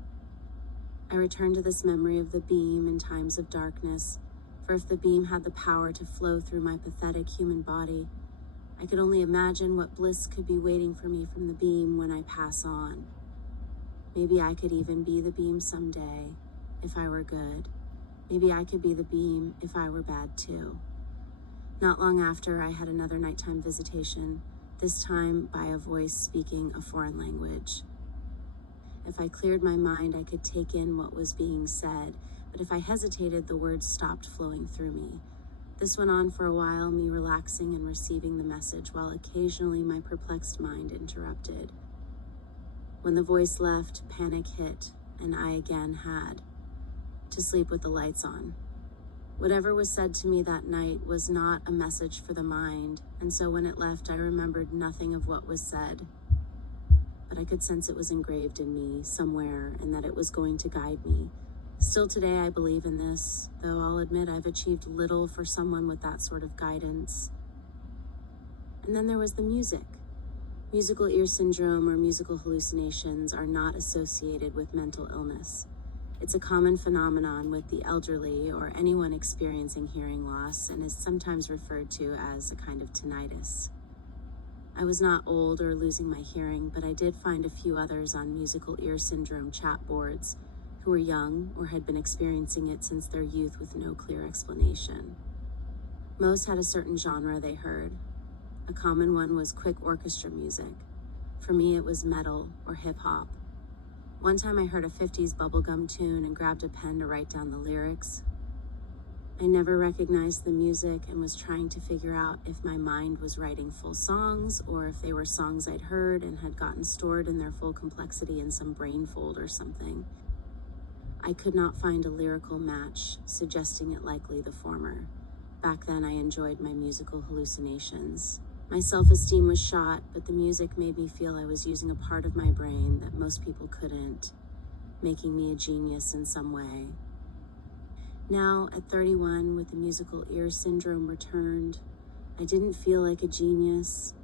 I returned to this memory of the beam in times of darkness, for if the beam had the power to flow through my pathetic human body, I could only imagine what bliss could be waiting for me from the beam when I pass on. Maybe I could even be the beam someday, if I were good. Maybe I could be the beam if I were bad too. Not long after, I had another nighttime visitation, this time by a voice speaking a foreign language. If I cleared my mind, I could take in what was being said, but if I hesitated, the words stopped flowing through me. This went on for a while, me relaxing and receiving the message, while occasionally my perplexed mind interrupted. When the voice left, panic hit, and I again had to sleep with the lights on. Whatever was said to me that night was not a message for the mind, and so when it left, I remembered nothing of what was said. But I could sense it was engraved in me somewhere and that it was going to guide me. Still today, I believe in this, though I'll admit I've achieved little for someone with that sort of guidance. And then there was the music. Musical ear syndrome or musical hallucinations are not associated with mental illness. It's a common phenomenon with the elderly or anyone experiencing hearing loss and is sometimes referred to as a kind of tinnitus. I was not old or losing my hearing, but I did find a few others on musical ear syndrome chat boards who were young or had been experiencing it since their youth with no clear explanation. Most had a certain genre they heard. A common one was quick orchestra music. For me, it was metal or hip-hop. One time I heard a 50s bubblegum tune and grabbed a pen to write down the lyrics. I never recognized the music and was trying to figure out if my mind was writing full songs or if they were songs I'd heard and had gotten stored in their full complexity in some brain fold or something. I could not find a lyrical match, suggesting it likely the former. Back then I enjoyed my musical hallucinations. My self-esteem was shot, but the music made me feel I was using a part of my brain that most people couldn't, making me a genius in some way. Now, at 31, with the musical ear syndrome returned, I didn't feel like a genius.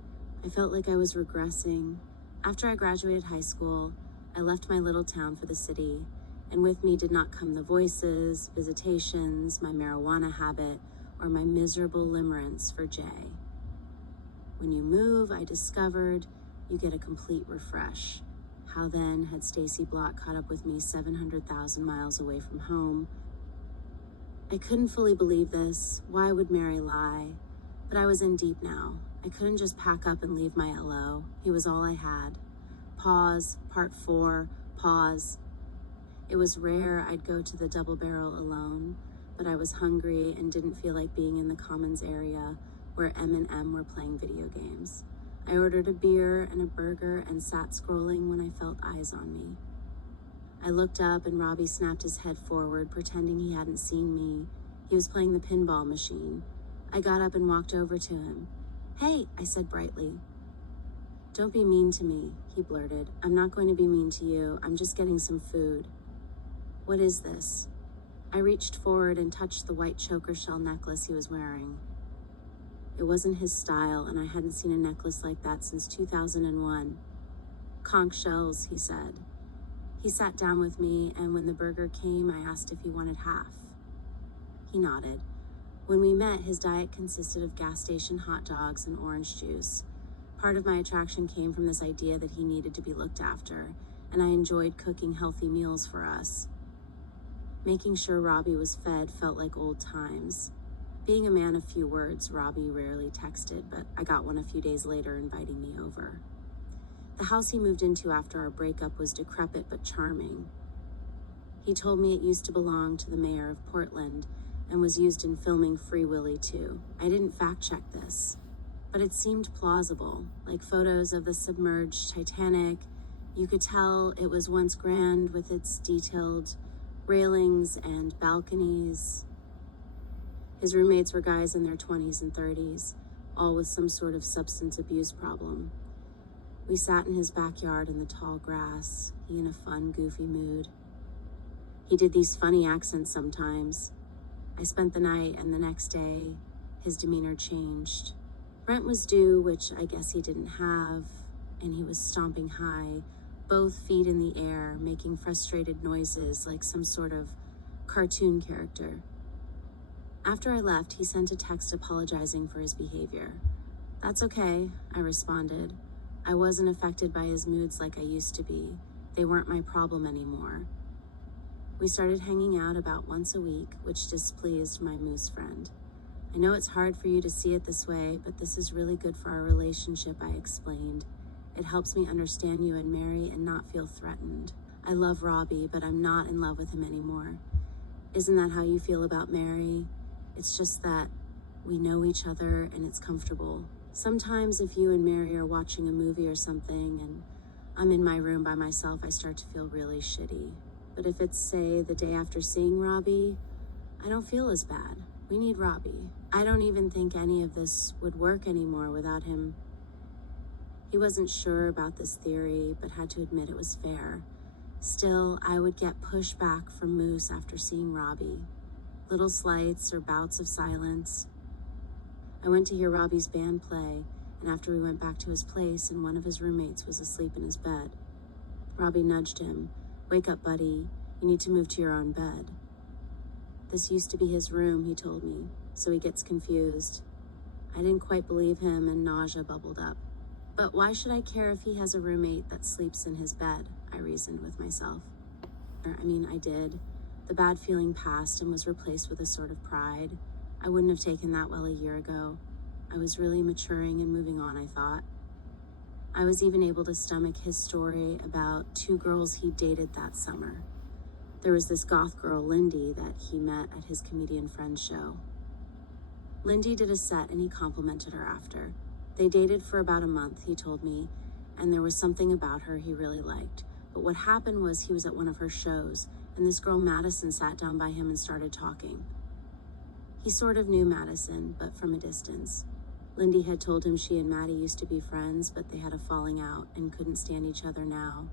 I felt like I was regressing. After I graduated high school, I left my little town for the city, and with me did not come the voices, visitations, my marijuana habit, or my miserable limerence for Jay. When you move, I discovered, you get a complete refresh. How then had Stacy Block caught up with me 700,000 miles away from home? I couldn't fully believe this. Why would Mary lie? But I was in deep now. I couldn't just pack up and leave my LO. He was all I had. Pause, part 4, pause. It was rare I'd go to the Double Barrel alone, but I was hungry and didn't feel like being in the Commons area where M&M were playing video games. I ordered a beer and a burger and sat scrolling when I felt eyes on me. I looked up and Robbie snapped his head forward, pretending he hadn't seen me. He was playing the pinball machine. I got up and walked over to him. "Hey," I said brightly. "Don't be mean to me," he blurted. "I'm not going to be mean to you. I'm just getting some food." "What is this?" I reached forward and touched the white choker shell necklace he was wearing. It wasn't his style, and I hadn't seen a necklace like that since 2001. "Conch shells," he said. He sat down with me, and when the burger came, I asked if he wanted half. He nodded. When we met, his diet consisted of gas station hot dogs and orange juice. Part of my attraction came from this idea that he needed to be looked after, and I enjoyed cooking healthy meals for us. Making sure Robbie was fed felt like old times. Being a man of few words, Robbie rarely texted, but I got one a few days later inviting me over. The house he moved into after our breakup was decrepit but charming. He told me it used to belong to the mayor of Portland and was used in filming Free Willy too. I didn't fact-check this, but it seemed plausible, like photos of the submerged Titanic. You could tell it was once grand with its detailed railings and balconies. His roommates were guys in their 20s and 30s, all with some sort of substance abuse problem. We sat in his backyard in the tall grass, he in a fun, goofy mood. He did these funny accents sometimes. I spent the night, and the next day, his demeanor changed. Rent was due, which I guess he didn't have, and he was stomping high, both feet in the air, making frustrated noises like some sort of cartoon character. After I left, he sent a text apologizing for his behavior. "That's okay," I responded. I wasn't affected by his moods like I used to be. They weren't my problem anymore. We started hanging out about once a week, which displeased my moose friend. "I know it's hard for you to see it this way, but this is really good for our relationship," I explained. "It helps me understand you and Mary and not feel threatened. I love Robbie, but I'm not in love with him anymore. Isn't that how you feel about Mary? It's just that we know each other and it's comfortable. Sometimes if you and Mary are watching a movie or something and I'm in my room by myself, I start to feel really shitty. But if it's, say, the day after seeing Robbie, I don't feel as bad. We need Robbie. I don't even think any of this would work anymore without him." He wasn't sure about this theory, but had to admit it was fair. Still, I would get pushback from Moose after seeing Robbie. Little slights or bouts of silence. I went to hear Robbie's band play, and after we went back to his place and one of his roommates was asleep in his bed. Robbie nudged him. "Wake up, buddy. You need to move to your own bed." "This used to be his room," he told me, so he gets confused. I didn't quite believe him and nausea bubbled up. But why should I care if he has a roommate that sleeps in his bed? I reasoned with myself. I did. The bad feeling passed and was replaced with a sort of pride. I wouldn't have taken that well a year ago. I was really maturing and moving on, I thought. I was even able to stomach his story about 2 girls he dated that summer. There was this goth girl, Lindy, that he met at his comedian friend's show. Lindy did a set and he complimented her after. They dated for about a month, he told me, and there was something about her he really liked. But what happened was he was at one of her shows, and this girl Madison sat down by him and started talking. He sort of knew Madison, but from a distance. Lindy had told him she and Maddie used to be friends, but they had a falling out and couldn't stand each other now.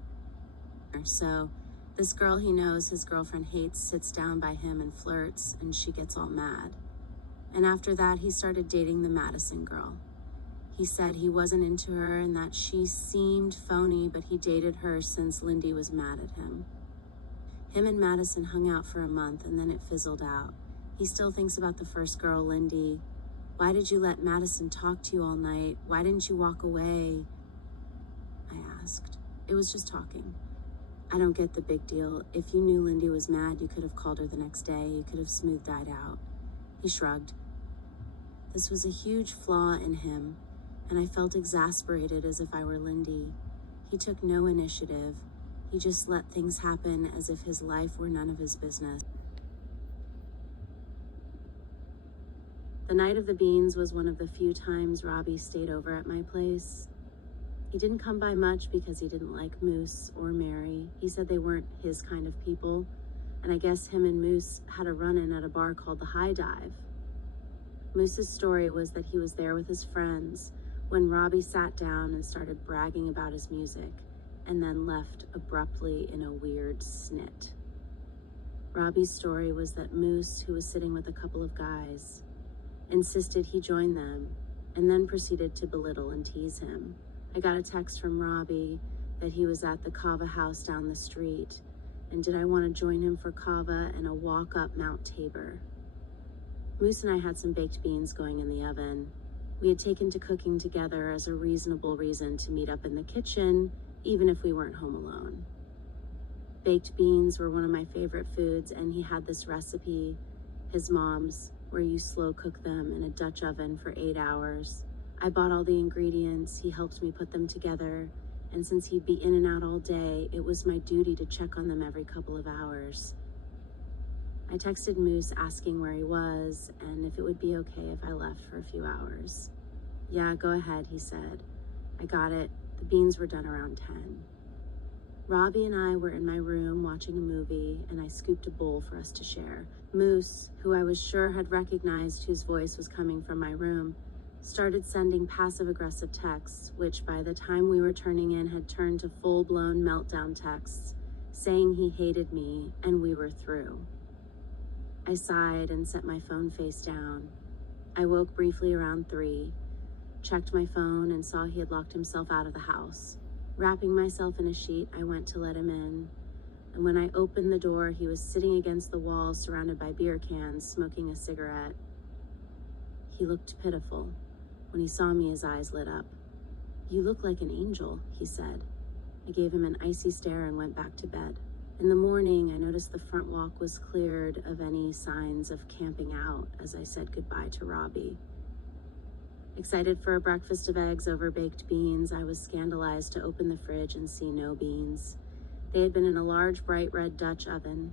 So, this girl he knows his girlfriend hates sits down by him and flirts, and she gets all mad. And after that, he started dating the Madison girl. He said he wasn't into her and that she seemed phony, but he dated her since Lindy was mad at him. Him and Madison hung out for a month and then it fizzled out. He still thinks about the first girl, Lindy. Why did you let Madison talk to you all night? Why didn't you walk away? I asked. It was just talking. I don't get the big deal. If you knew Lindy was mad, you could have called her the next day. You could have smoothed that out. He shrugged. This was a huge flaw in him, and I felt exasperated as if I were Lindy. He took no initiative. He just let things happen as if his life were none of his business. The night of the beans was one of the few times Robbie stayed over at my place. He didn't come by much because he didn't like Moose or Mary. He said they weren't his kind of people, and I guess him and Moose had a run-in at a bar called the High Dive. Moose's story was that he was there with his friends when Robbie sat down and started bragging about his music, and then left abruptly in a weird snit. Robbie's story was that Moose, who was sitting with a couple of guys, insisted he join them, and then proceeded to belittle and tease him. I got a text from Robbie that he was at the Kava house down the street, and did I want to join him for Kava and a walk up Mount Tabor. Moose and I had some baked beans going in the oven. We had taken to cooking together as a reasonable reason to meet up in the kitchen, even if we weren't home alone. Baked beans were one of my favorite foods, and he had this recipe, his mom's, where you slow cook them in a Dutch oven for 8 hours. I bought all the ingredients, he helped me put them together, and since he'd be in and out all day, it was my duty to check on them every couple of hours. I texted Moose asking where he was and if it would be okay if I left for a few hours. Yeah, go ahead, he said. I got it. The beans were done around 10. Robbie and I were in my room watching a movie, and I scooped a bowl for us to share. Moose, who I was sure had recognized whose voice was coming from my room, started sending passive-aggressive texts, which by the time we were turning in had turned to full-blown meltdown texts, saying he hated me and we were through. I sighed and set my phone face down. I woke briefly around 3, checked my phone and saw he had locked himself out of the house. Wrapping myself in a sheet, I went to let him in, and when I opened the door, he was sitting against the wall surrounded by beer cans, smoking a cigarette. He looked pitiful. When he saw me, his eyes lit up. You look like an angel, he said. I gave him an icy stare and went back to bed. In the morning, I noticed the front walk was cleared of any signs of camping out as I said goodbye to Robbie. Excited for a breakfast of eggs over baked beans, I was scandalized to open the fridge and see no beans. They had been in a large, bright red Dutch oven.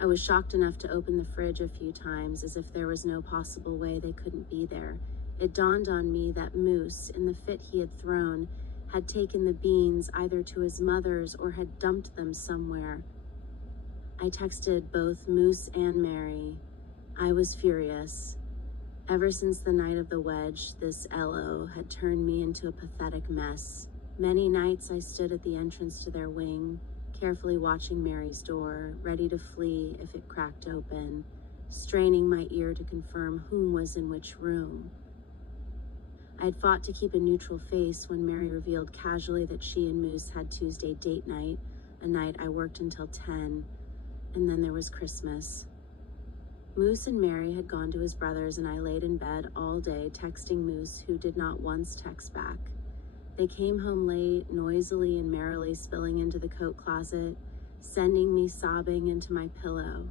I was shocked enough to open the fridge a few times, as if there was no possible way they couldn't be there. It dawned on me that Moose, in the fit he had thrown, had taken the beans either to his mother's or had dumped them somewhere. I texted both Moose and Mary. I was furious. Ever since the night of the wedge, this LO had turned me into a pathetic mess. Many nights I stood at the entrance to their wing, carefully watching Mary's door, ready to flee if it cracked open, straining my ear to confirm whom was in which room. I had fought to keep a neutral face when Mary revealed casually that she and Moose had Tuesday date night, a night I worked until 10, and then there was Christmas. Moose and Mary had gone to his brother's, and I laid in bed all day texting Moose, who did not once text back. They came home late, noisily and merrily spilling into the coat closet, sending me sobbing into my pillow.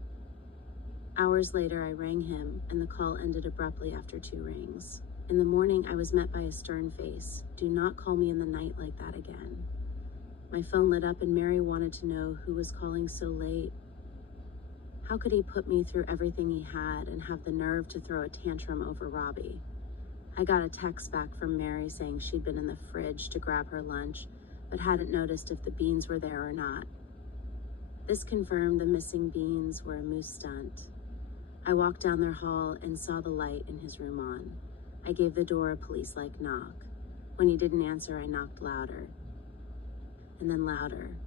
Hours later, I rang him, and the call ended abruptly after 2 rings. In the morning, I was met by a stern face. "Do not call me in the night like that again." My phone lit up, and Mary wanted to know who was calling so late. How could he put me through everything he had and have the nerve to throw a tantrum over Robbie? I got a text back from Mary saying she'd been in the fridge to grab her lunch, but hadn't noticed if the beans were there or not. This confirmed the missing beans were a Moose stunt. I walked down their hall and saw the light in his room on. I gave the door a police-like knock. When he didn't answer, I knocked louder. And then louder.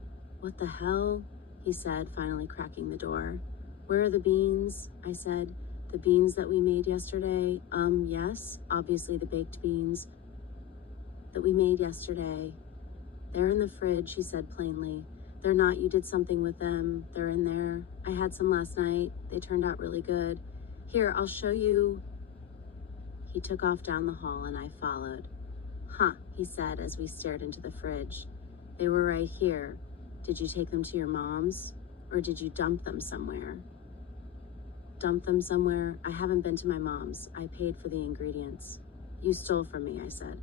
"What the hell?" he said, finally cracking the door. "Where are the beans?" I said. "The beans that we made yesterday?" Yes, obviously the baked beans that we made yesterday. "They're in the fridge," he said plainly. "They're not. You did something with them. They're in there. I had some last night. They turned out really good. Here, I'll show you." He took off down the hall and I followed. "Huh," he said as we stared into the fridge. "They were right here. Did you take them to your mom's? Or did you dump them somewhere?" "Dump them somewhere? I haven't been to my mom's. I paid for the ingredients." "You stole from me," I said.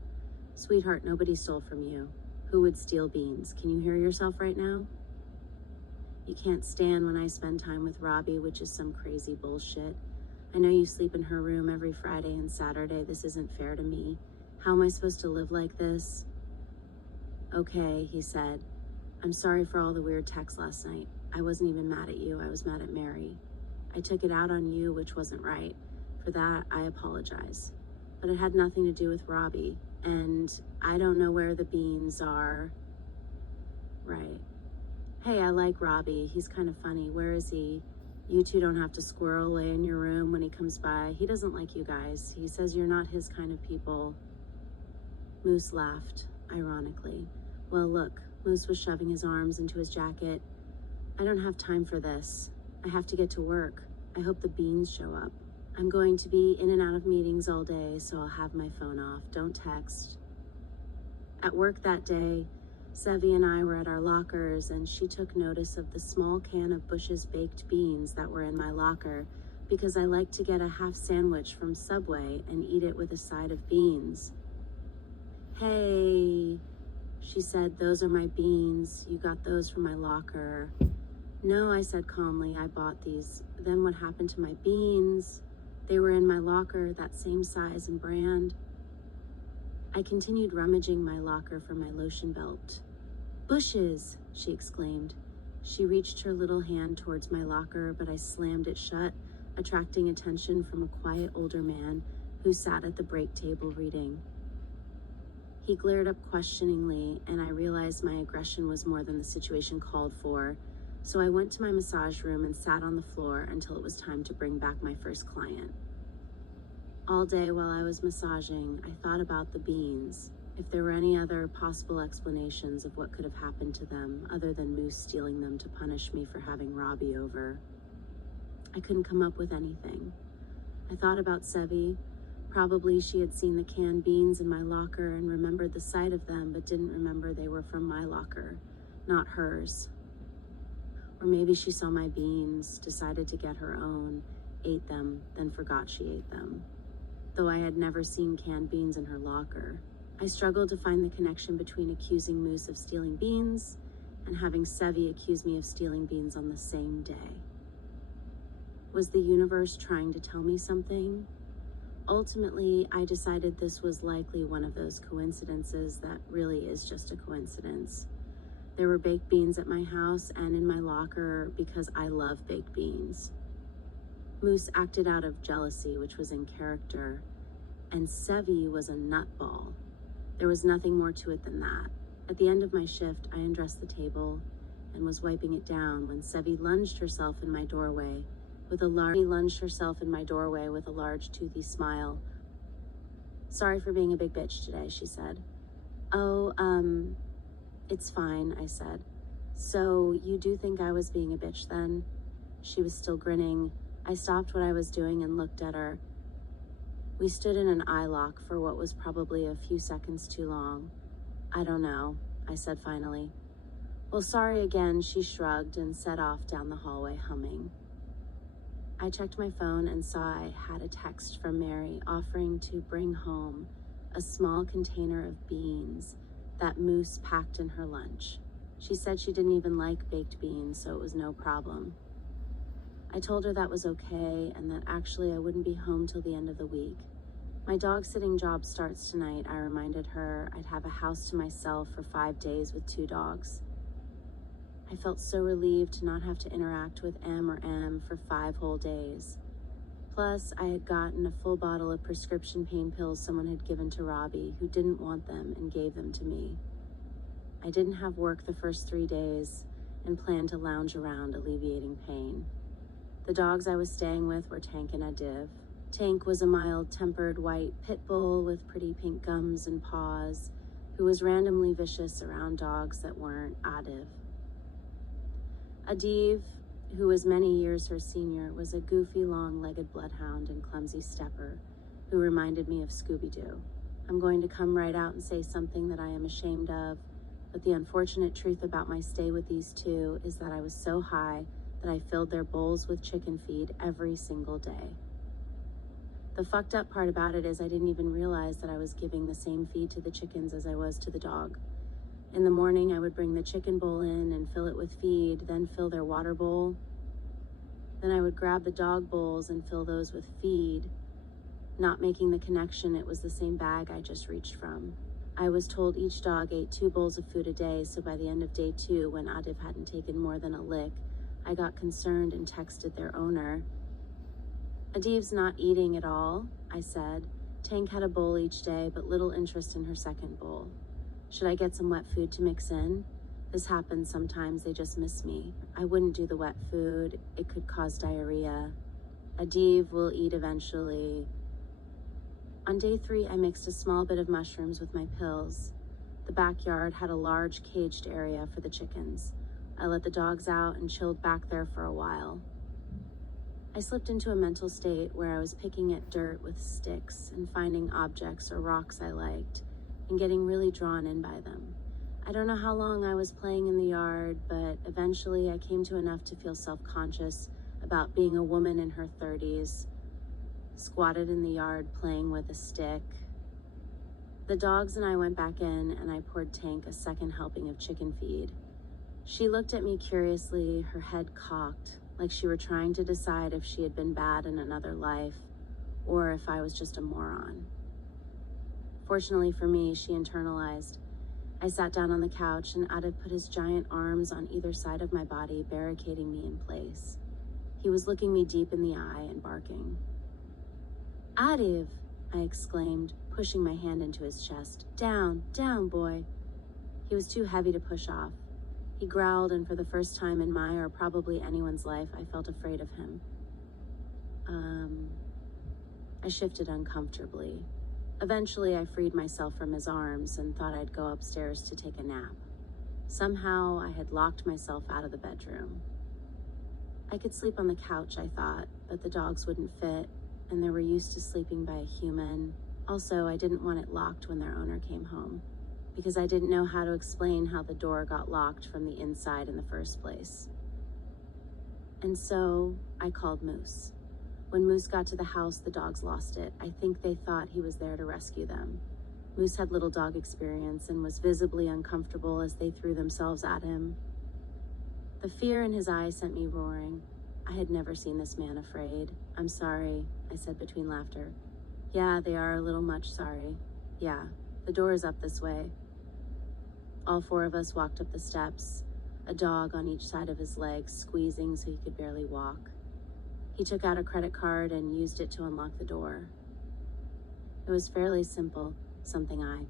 "Sweetheart, nobody stole from you. Who would steal beans? Can you hear yourself right now?" "You can't stand when I spend time with Robbie, which is some crazy bullshit. I know you sleep in her room every Friday and Saturday. This isn't fair to me. How am I supposed to live like this?" "Okay," he said. "I'm sorry for all the weird texts last night. I wasn't even mad at you. I was mad at Mary. I took it out on you, which wasn't right. For that, I apologize. But it had nothing to do with Robbie. And I don't know where the beans are." "Right. Hey, I like Robbie. He's kind of funny. Where is he? You two don't have to squirrel away in your room when he comes by. He doesn't like you guys. He says you're not his kind of people." Moose laughed, ironically. "Well, look," Moose was shoving his arms into his jacket. "I don't have time for this. I have to get to work. I hope the beans show up. I'm going to be in and out of meetings all day, so I'll have my phone off. Don't text." At work that day, Sevi and I were at our lockers, and she took notice of the small can of Bush's baked beans that were in my locker because I like to get a half sandwich from Subway and eat it with a side of beans. "Hey," she said, "those are my beans. You got those from my locker." "No," I said calmly, "I bought these. Then what happened to my beans? They were in my locker, that same size and brand." I continued rummaging my locker for my lotion belt. "Bushes!" she exclaimed. She reached her little hand towards my locker, but I slammed it shut, attracting attention from a quiet older man who sat at the break table reading. He glared up questioningly, and I realized my aggression was more than the situation called for, so I went to my massage room and sat on the floor until it was time to bring back my first client. All day while I was massaging, I thought about the beans, if there were any other possible explanations of what could have happened to them other than Moose stealing them to punish me for having Robbie over. I couldn't come up with anything. I thought about Sevi. Probably she had seen the canned beans in my locker and remembered the sight of them, but didn't remember they were from my locker, not hers. Or maybe she saw my beans, decided to get her own, ate them, then forgot she ate them. Though I had never seen canned beans in her locker. I struggled to find the connection between accusing Moose of stealing beans and having Sevi accuse me of stealing beans on the same day. Was the universe trying to tell me something? Ultimately, I decided this was likely one of those coincidences that really is just a coincidence. There were baked beans at my house and in my locker because I love baked beans. Moose acted out of jealousy, which was in character, and Sevi was a nutball. There was nothing more to it than that. At the end of my shift, I undressed the table and was wiping it down when Sevi lunged herself in my doorway with a large toothy smile. "Sorry for being a big bitch today," she said. "Oh, it's fine," I said. "So you do think I was being a bitch then?" She was still grinning. I stopped what I was doing and looked at her. We stood in an eye lock for what was probably a few seconds too long. I don't know, I said finally. Well, sorry again, she shrugged and set off down the hallway humming. I checked my phone and saw I had a text from Mary offering to bring home a small container of beans that Moose packed in her lunch. She said she didn't even like baked beans, so it was no problem. I told her that was okay and that actually I wouldn't be home till the end of the week. My dog-sitting job starts tonight, I reminded her. I'd have a house to myself for 5 days with 2 dogs. I felt so relieved to not have to interact with M or M for 5 whole days. Plus, I had gotten a full bottle of prescription pain pills someone had given to Robbie, who didn't want them and gave them to me. I didn't have work the first 3 days and planned to lounge around alleviating pain. The dogs I was staying with were Tank and Adiv. Tank was a mild-tempered white pit bull with pretty pink gums and paws, who was randomly vicious around dogs that weren't Adiv. Adiv, who was many years her senior, was a goofy, long-legged bloodhound and clumsy stepper who reminded me of Scooby-Doo. I'm going to come right out and say something that I am ashamed of, but the unfortunate truth about my stay with these two is that I was so high that I filled their bowls with chicken feed every single day. The fucked up part about it is I didn't even realize that I was giving the same feed to the chickens as I was to the dog. In the morning, I would bring the chicken bowl in and fill it with feed, then fill their water bowl. Then I would grab the dog bowls and fill those with feed, not making the connection it was the same bag I just reached from. I was told each dog ate 2 bowls of food a day, so by the end of day 2, when Adiv hadn't taken more than a lick, I got concerned and texted their owner. Adiv's not eating at all, I said. Tank had a bowl each day, but little interest in her second bowl. Should I get some wet food to mix in? This happens sometimes, they just miss me. I wouldn't do the wet food, it could cause diarrhea. Adiv will eat eventually. On day 3, I mixed a small bit of mushrooms with my pills. The backyard had a large caged area for the chickens. I let the dogs out and chilled back there for a while. I slipped into a mental state where I was picking at dirt with sticks and finding objects or rocks I liked and getting really drawn in by them. I don't know how long I was playing in the yard, but eventually I came to enough to feel self-conscious about being a woman in her 30s, squatted in the yard playing with a stick. The dogs and I went back in and I poured Tank a second helping of chicken feed. She looked at me curiously, her head cocked, like she were trying to decide if she had been bad in another life or if I was just a moron. Fortunately for me, she internalized. I sat down on the couch and Adiv put his giant arms on either side of my body, barricading me in place. He was looking me deep in the eye and barking. Adiv, I exclaimed, pushing my hand into his chest. Down, down, boy. He was too heavy to push off. He growled, and for the first time in my or probably anyone's life, I felt afraid of him. I shifted uncomfortably. Eventually, I freed myself from his arms and thought I'd go upstairs to take a nap. Somehow, I had locked myself out of the bedroom. I could sleep on the couch, I thought, but the dogs wouldn't fit, and they were used to sleeping by a human. Also, I didn't want it locked when their owner came home, because I didn't know how to explain how the door got locked from the inside in the first place. And so, I called Moose. When Moose got to the house, the dogs lost it. I think they thought he was there to rescue them. Moose had little dog experience and was visibly uncomfortable as they threw themselves at him. The fear in his eyes sent me roaring. I had never seen this man afraid. I'm sorry, I said between laughter. Yeah, they are a little much sorry. Yeah, the door is up this way. All 4 of us walked up the steps, a dog on each side of his legs, squeezing so he could barely walk. He took out a credit card and used it to unlock the door. It was fairly simple, something I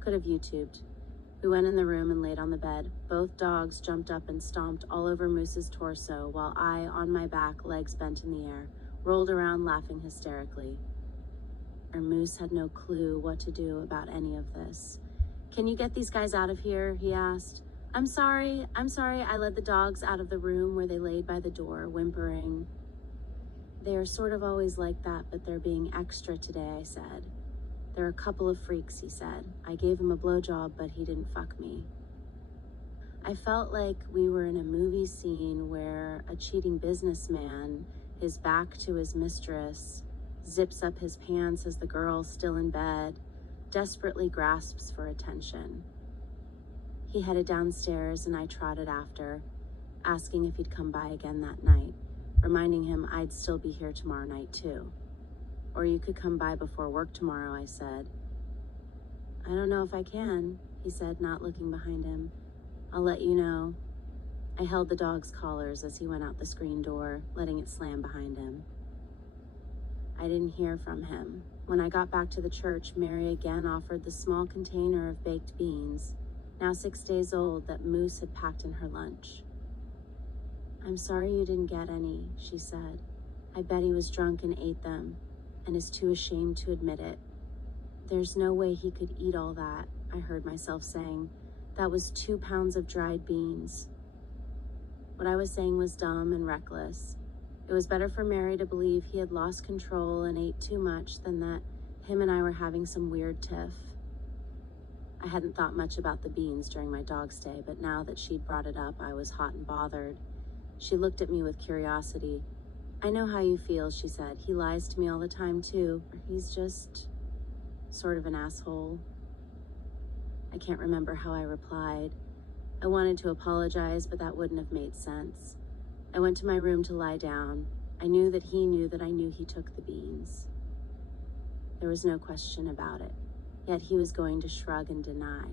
could have YouTubed. We went in the room and laid on the bed. Both dogs jumped up and stomped all over Moose's torso, while I, on my back, legs bent in the air, rolled around laughing hysterically. Moose had no clue what to do about any of this. Can you get these guys out of here? He asked. I'm sorry, I led the dogs out of the room where they laid by the door, whimpering. They are sort of always like that, but they're being extra today, I said. They're a couple of freaks, he said. I gave him a blowjob, but he didn't fuck me. I felt like we were in a movie scene where a cheating businessman, his back to his mistress, zips up his pants as the girl, still in bed, desperately grasps for attention. He headed downstairs and I trotted after, asking if he'd come by again that night, reminding him I'd still be here tomorrow night too. Or you could come by before work tomorrow, I said. I don't know if I can, he said, not looking behind him. I'll let you know. I held the dog's collars as he went out the screen door, letting it slam behind him. I didn't hear from him. When I got back to the church, Mary again offered the small container of baked beans, now 6 days old, that Moose had packed in her lunch. I'm sorry you didn't get any, she said. I bet he was drunk and ate them, and is too ashamed to admit it. There's no way he could eat all that, I heard myself saying. That was 2 pounds of dried beans. What I was saying was dumb and reckless. It was better for Mary to believe he had lost control and ate too much than that him and I were having some weird tiff. I hadn't thought much about the beans during my dog stay, but now that she'd brought it up, I was hot and bothered. She looked at me with curiosity. I know how you feel, she said. He lies to me all the time, too. He's just sort of an asshole. I can't remember how I replied. I wanted to apologize, but that wouldn't have made sense. I went to my room to lie down. I knew that he knew that I knew he took the beans. There was no question about it. Yet he was going to shrug and deny.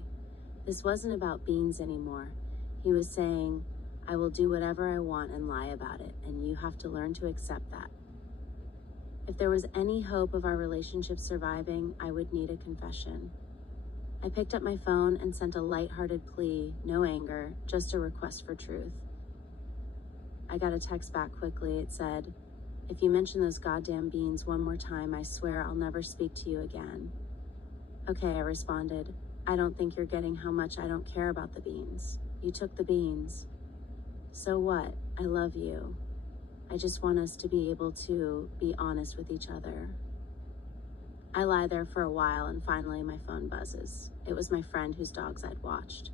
This wasn't about beans anymore. He was saying, I will do whatever I want and lie about it, and you have to learn to accept that. If there was any hope of our relationship surviving, I would need a confession. I picked up my phone and sent a light-hearted plea, no anger, just a request for truth. I got a text back quickly. It said, if you mention those goddamn beans one more time, I swear I'll never speak to you again. Okay, I responded. I don't think you're getting how much I don't care about the beans. You took the beans. So what? I love you. I just want us to be able to be honest with each other. I lie there for a while and finally my phone buzzes. It was my friend whose dogs I'd watched.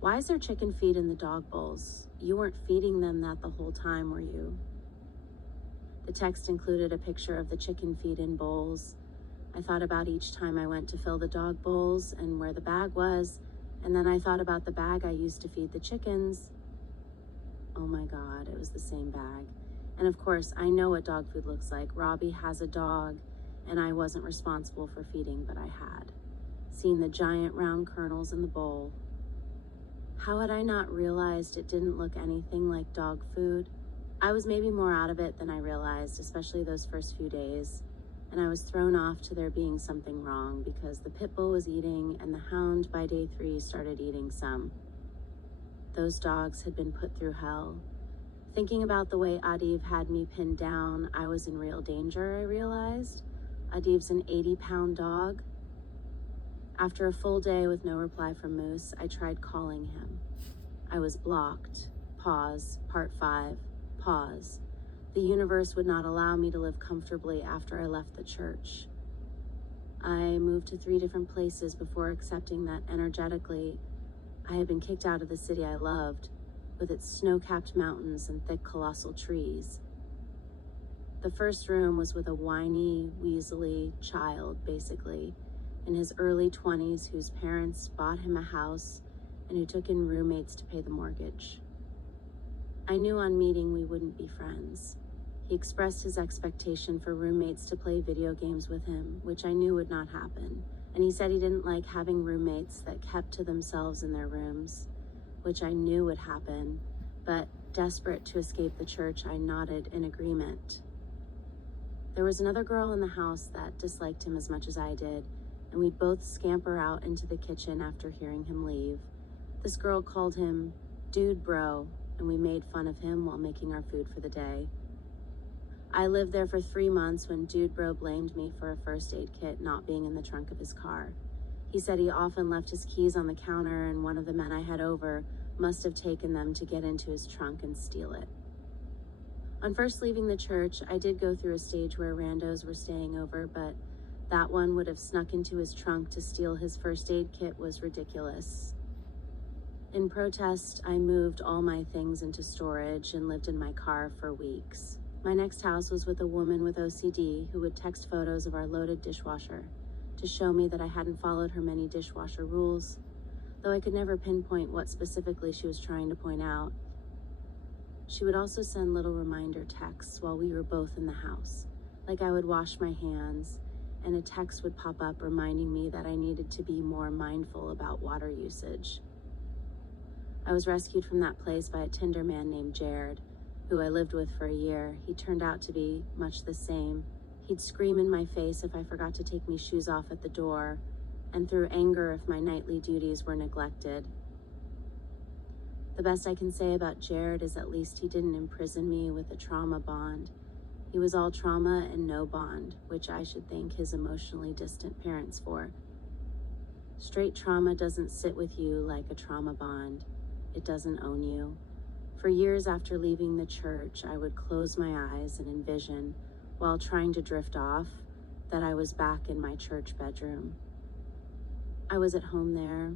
Why is there chicken feed in the dog bowls? You weren't feeding them that the whole time, were you? The text included a picture of the chicken feed in bowls. I thought about each time I went to fill the dog bowls and where the bag was, and then I thought about the bag I used to feed the chickens. Oh my God, it was the same bag. And of course, I know what dog food looks like. Robbie has a dog, and I wasn't responsible for feeding, but I had. Seen the giant round kernels in the bowl. How had I not realized it didn't look anything like dog food? I was maybe more out of it than I realized, especially those first few days, and I was thrown off to there being something wrong because the pit bull was eating and the hound by day 3 started eating some. Those dogs had been put through hell. Thinking about the way Adiv had me pinned down, I was in real danger, I realized. Adiv's an 80-pound dog. After a full day with no reply from Moose, I tried calling him. I was blocked. Pause. Part 5. Pause. The universe would not allow me to live comfortably after I left the church. I moved to 3 different places before accepting that energetically I had been kicked out of the city I loved, with its snow-capped mountains and thick colossal trees. The first room was with a whiny, weaselly child, basically, in his early 20s, whose parents bought him a house and who took in roommates to pay the mortgage. I knew on meeting we wouldn't be friends. He expressed his expectation for roommates to play video games with him, which I knew would not happen, and he said he didn't like having roommates that kept to themselves in their rooms, which I knew would happen, but desperate to escape the church, I nodded in agreement. There was another girl in the house that disliked him as much as I did, and we'd both scamper out into the kitchen after hearing him leave. This girl called him Dude Bro, and we made fun of him while making our food for the day. I lived there for 3 months when Dude Bro blamed me for a first aid kit not being in the trunk of his car. He said he often left his keys on the counter and one of the men I had over must have taken them to get into his trunk and steal it. On first leaving the church, I did go through a stage where randos were staying over, but That one would have snuck into his trunk to steal his first aid kit was ridiculous. In protest, I moved all my things into storage and lived in my car for weeks. My next house was with a woman with OCD who would text photos of our loaded dishwasher to show me that I hadn't followed her many dishwasher rules, though I could never pinpoint what specifically she was trying to point out. She would also send little reminder texts while we were both in the house, like I would wash my hands, and a text would pop up reminding me that I needed to be more mindful about water usage. I was rescued from that place by a Tinder man named Jared, who I lived with for a year. He turned out to be much the same. He'd scream in my face if I forgot to take my shoes off at the door, and through anger if my nightly duties were neglected. The best I can say about Jared is at least he didn't imprison me with a trauma bond. He was all trauma and no bond, which I should thank his emotionally distant parents for. Straight trauma doesn't sit with you like a trauma bond. It doesn't own you. For years after leaving the church, I would close my eyes and envision, while trying to drift off, that I was back in my church bedroom. I was at home there.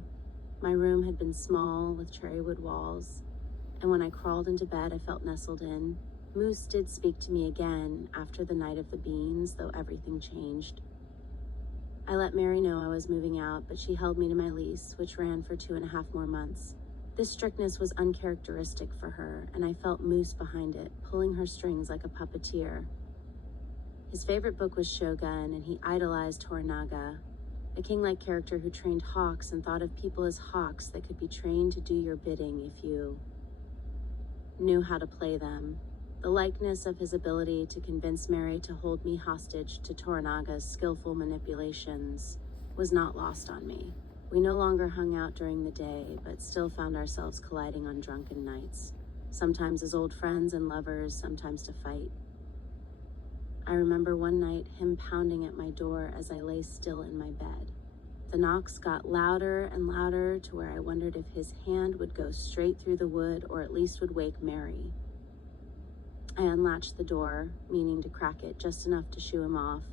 My room had been small with cherrywood walls, and when I crawled into bed, I felt nestled in. Moose did speak to me again after the night of the beans, though everything changed. I let Mary know I was moving out, but she held me to my lease, which ran for 2.5 more months. This strictness was uncharacteristic for her, and I felt Moose behind it, pulling her strings like a puppeteer. His favorite book was Shogun, and he idolized Toranaga, a king-like character who trained hawks and thought of people as hawks that could be trained to do your bidding if you knew how to play them. The likeness of his ability to convince Mary to hold me hostage to Toranaga's skillful manipulations was not lost on me. We no longer hung out during the day, but still found ourselves colliding on drunken nights, sometimes as old friends and lovers, sometimes to fight. I remember one night him pounding at my door as I lay still in my bed. The knocks got louder and louder to where I wondered if his hand would go straight through the wood or at least would wake Mary. I unlatched the door, meaning to crack it just enough to shoo him off,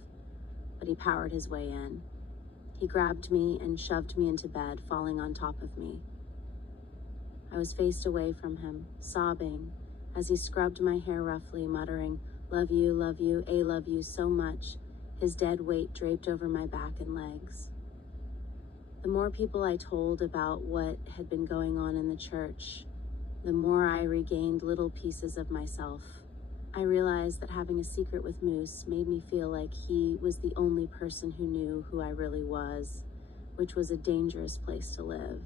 but he powered his way in. He grabbed me and shoved me into bed, falling on top of me. I was faced away from him, sobbing, as he scrubbed my hair roughly, muttering, love you, I love you so much," his dead weight draped over my back and legs. The more people I told about what had been going on in the church, the more I regained little pieces of myself. I realized that having a secret with Moose made me feel like he was the only person who knew who I really was, which was a dangerous place to live.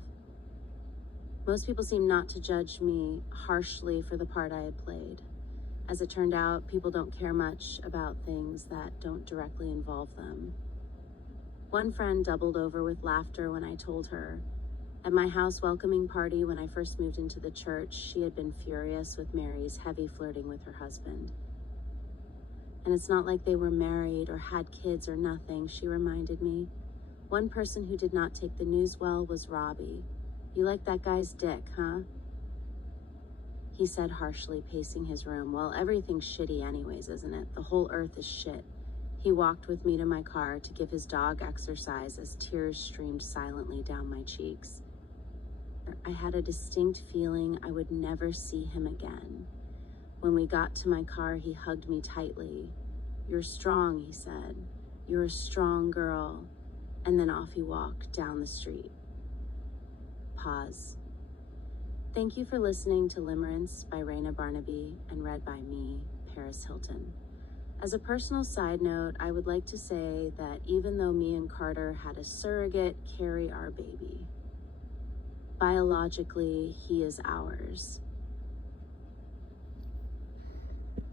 Most people seemed not to judge me harshly for the part I had played. As it turned out, people don't care much about things that don't directly involve them. One friend doubled over with laughter when I told her. At my house welcoming party when I first moved into the church, she had been furious with Mary's heavy flirting with her husband. And it's not like they were married or had kids or nothing, she reminded me. One person who did not take the news well was Robbie. "You like that guy's dick, huh?" He said harshly, pacing his room. "Well, everything's shitty anyways, isn't it? The whole earth is shit." He walked with me to my car to give his dog exercise as tears streamed silently down my cheeks. I had a distinct feeling I would never see him again. When we got to my car, he hugged me tightly. "You're strong," he said. "You're a strong girl." And then off he walked down the street. Pause. Thank you for listening to Limerence by Raina Barnabee and read by me, Paris Hilton. As a personal side note, I would like to say that even though me and Carter had a surrogate carry our baby, biologically, he is ours.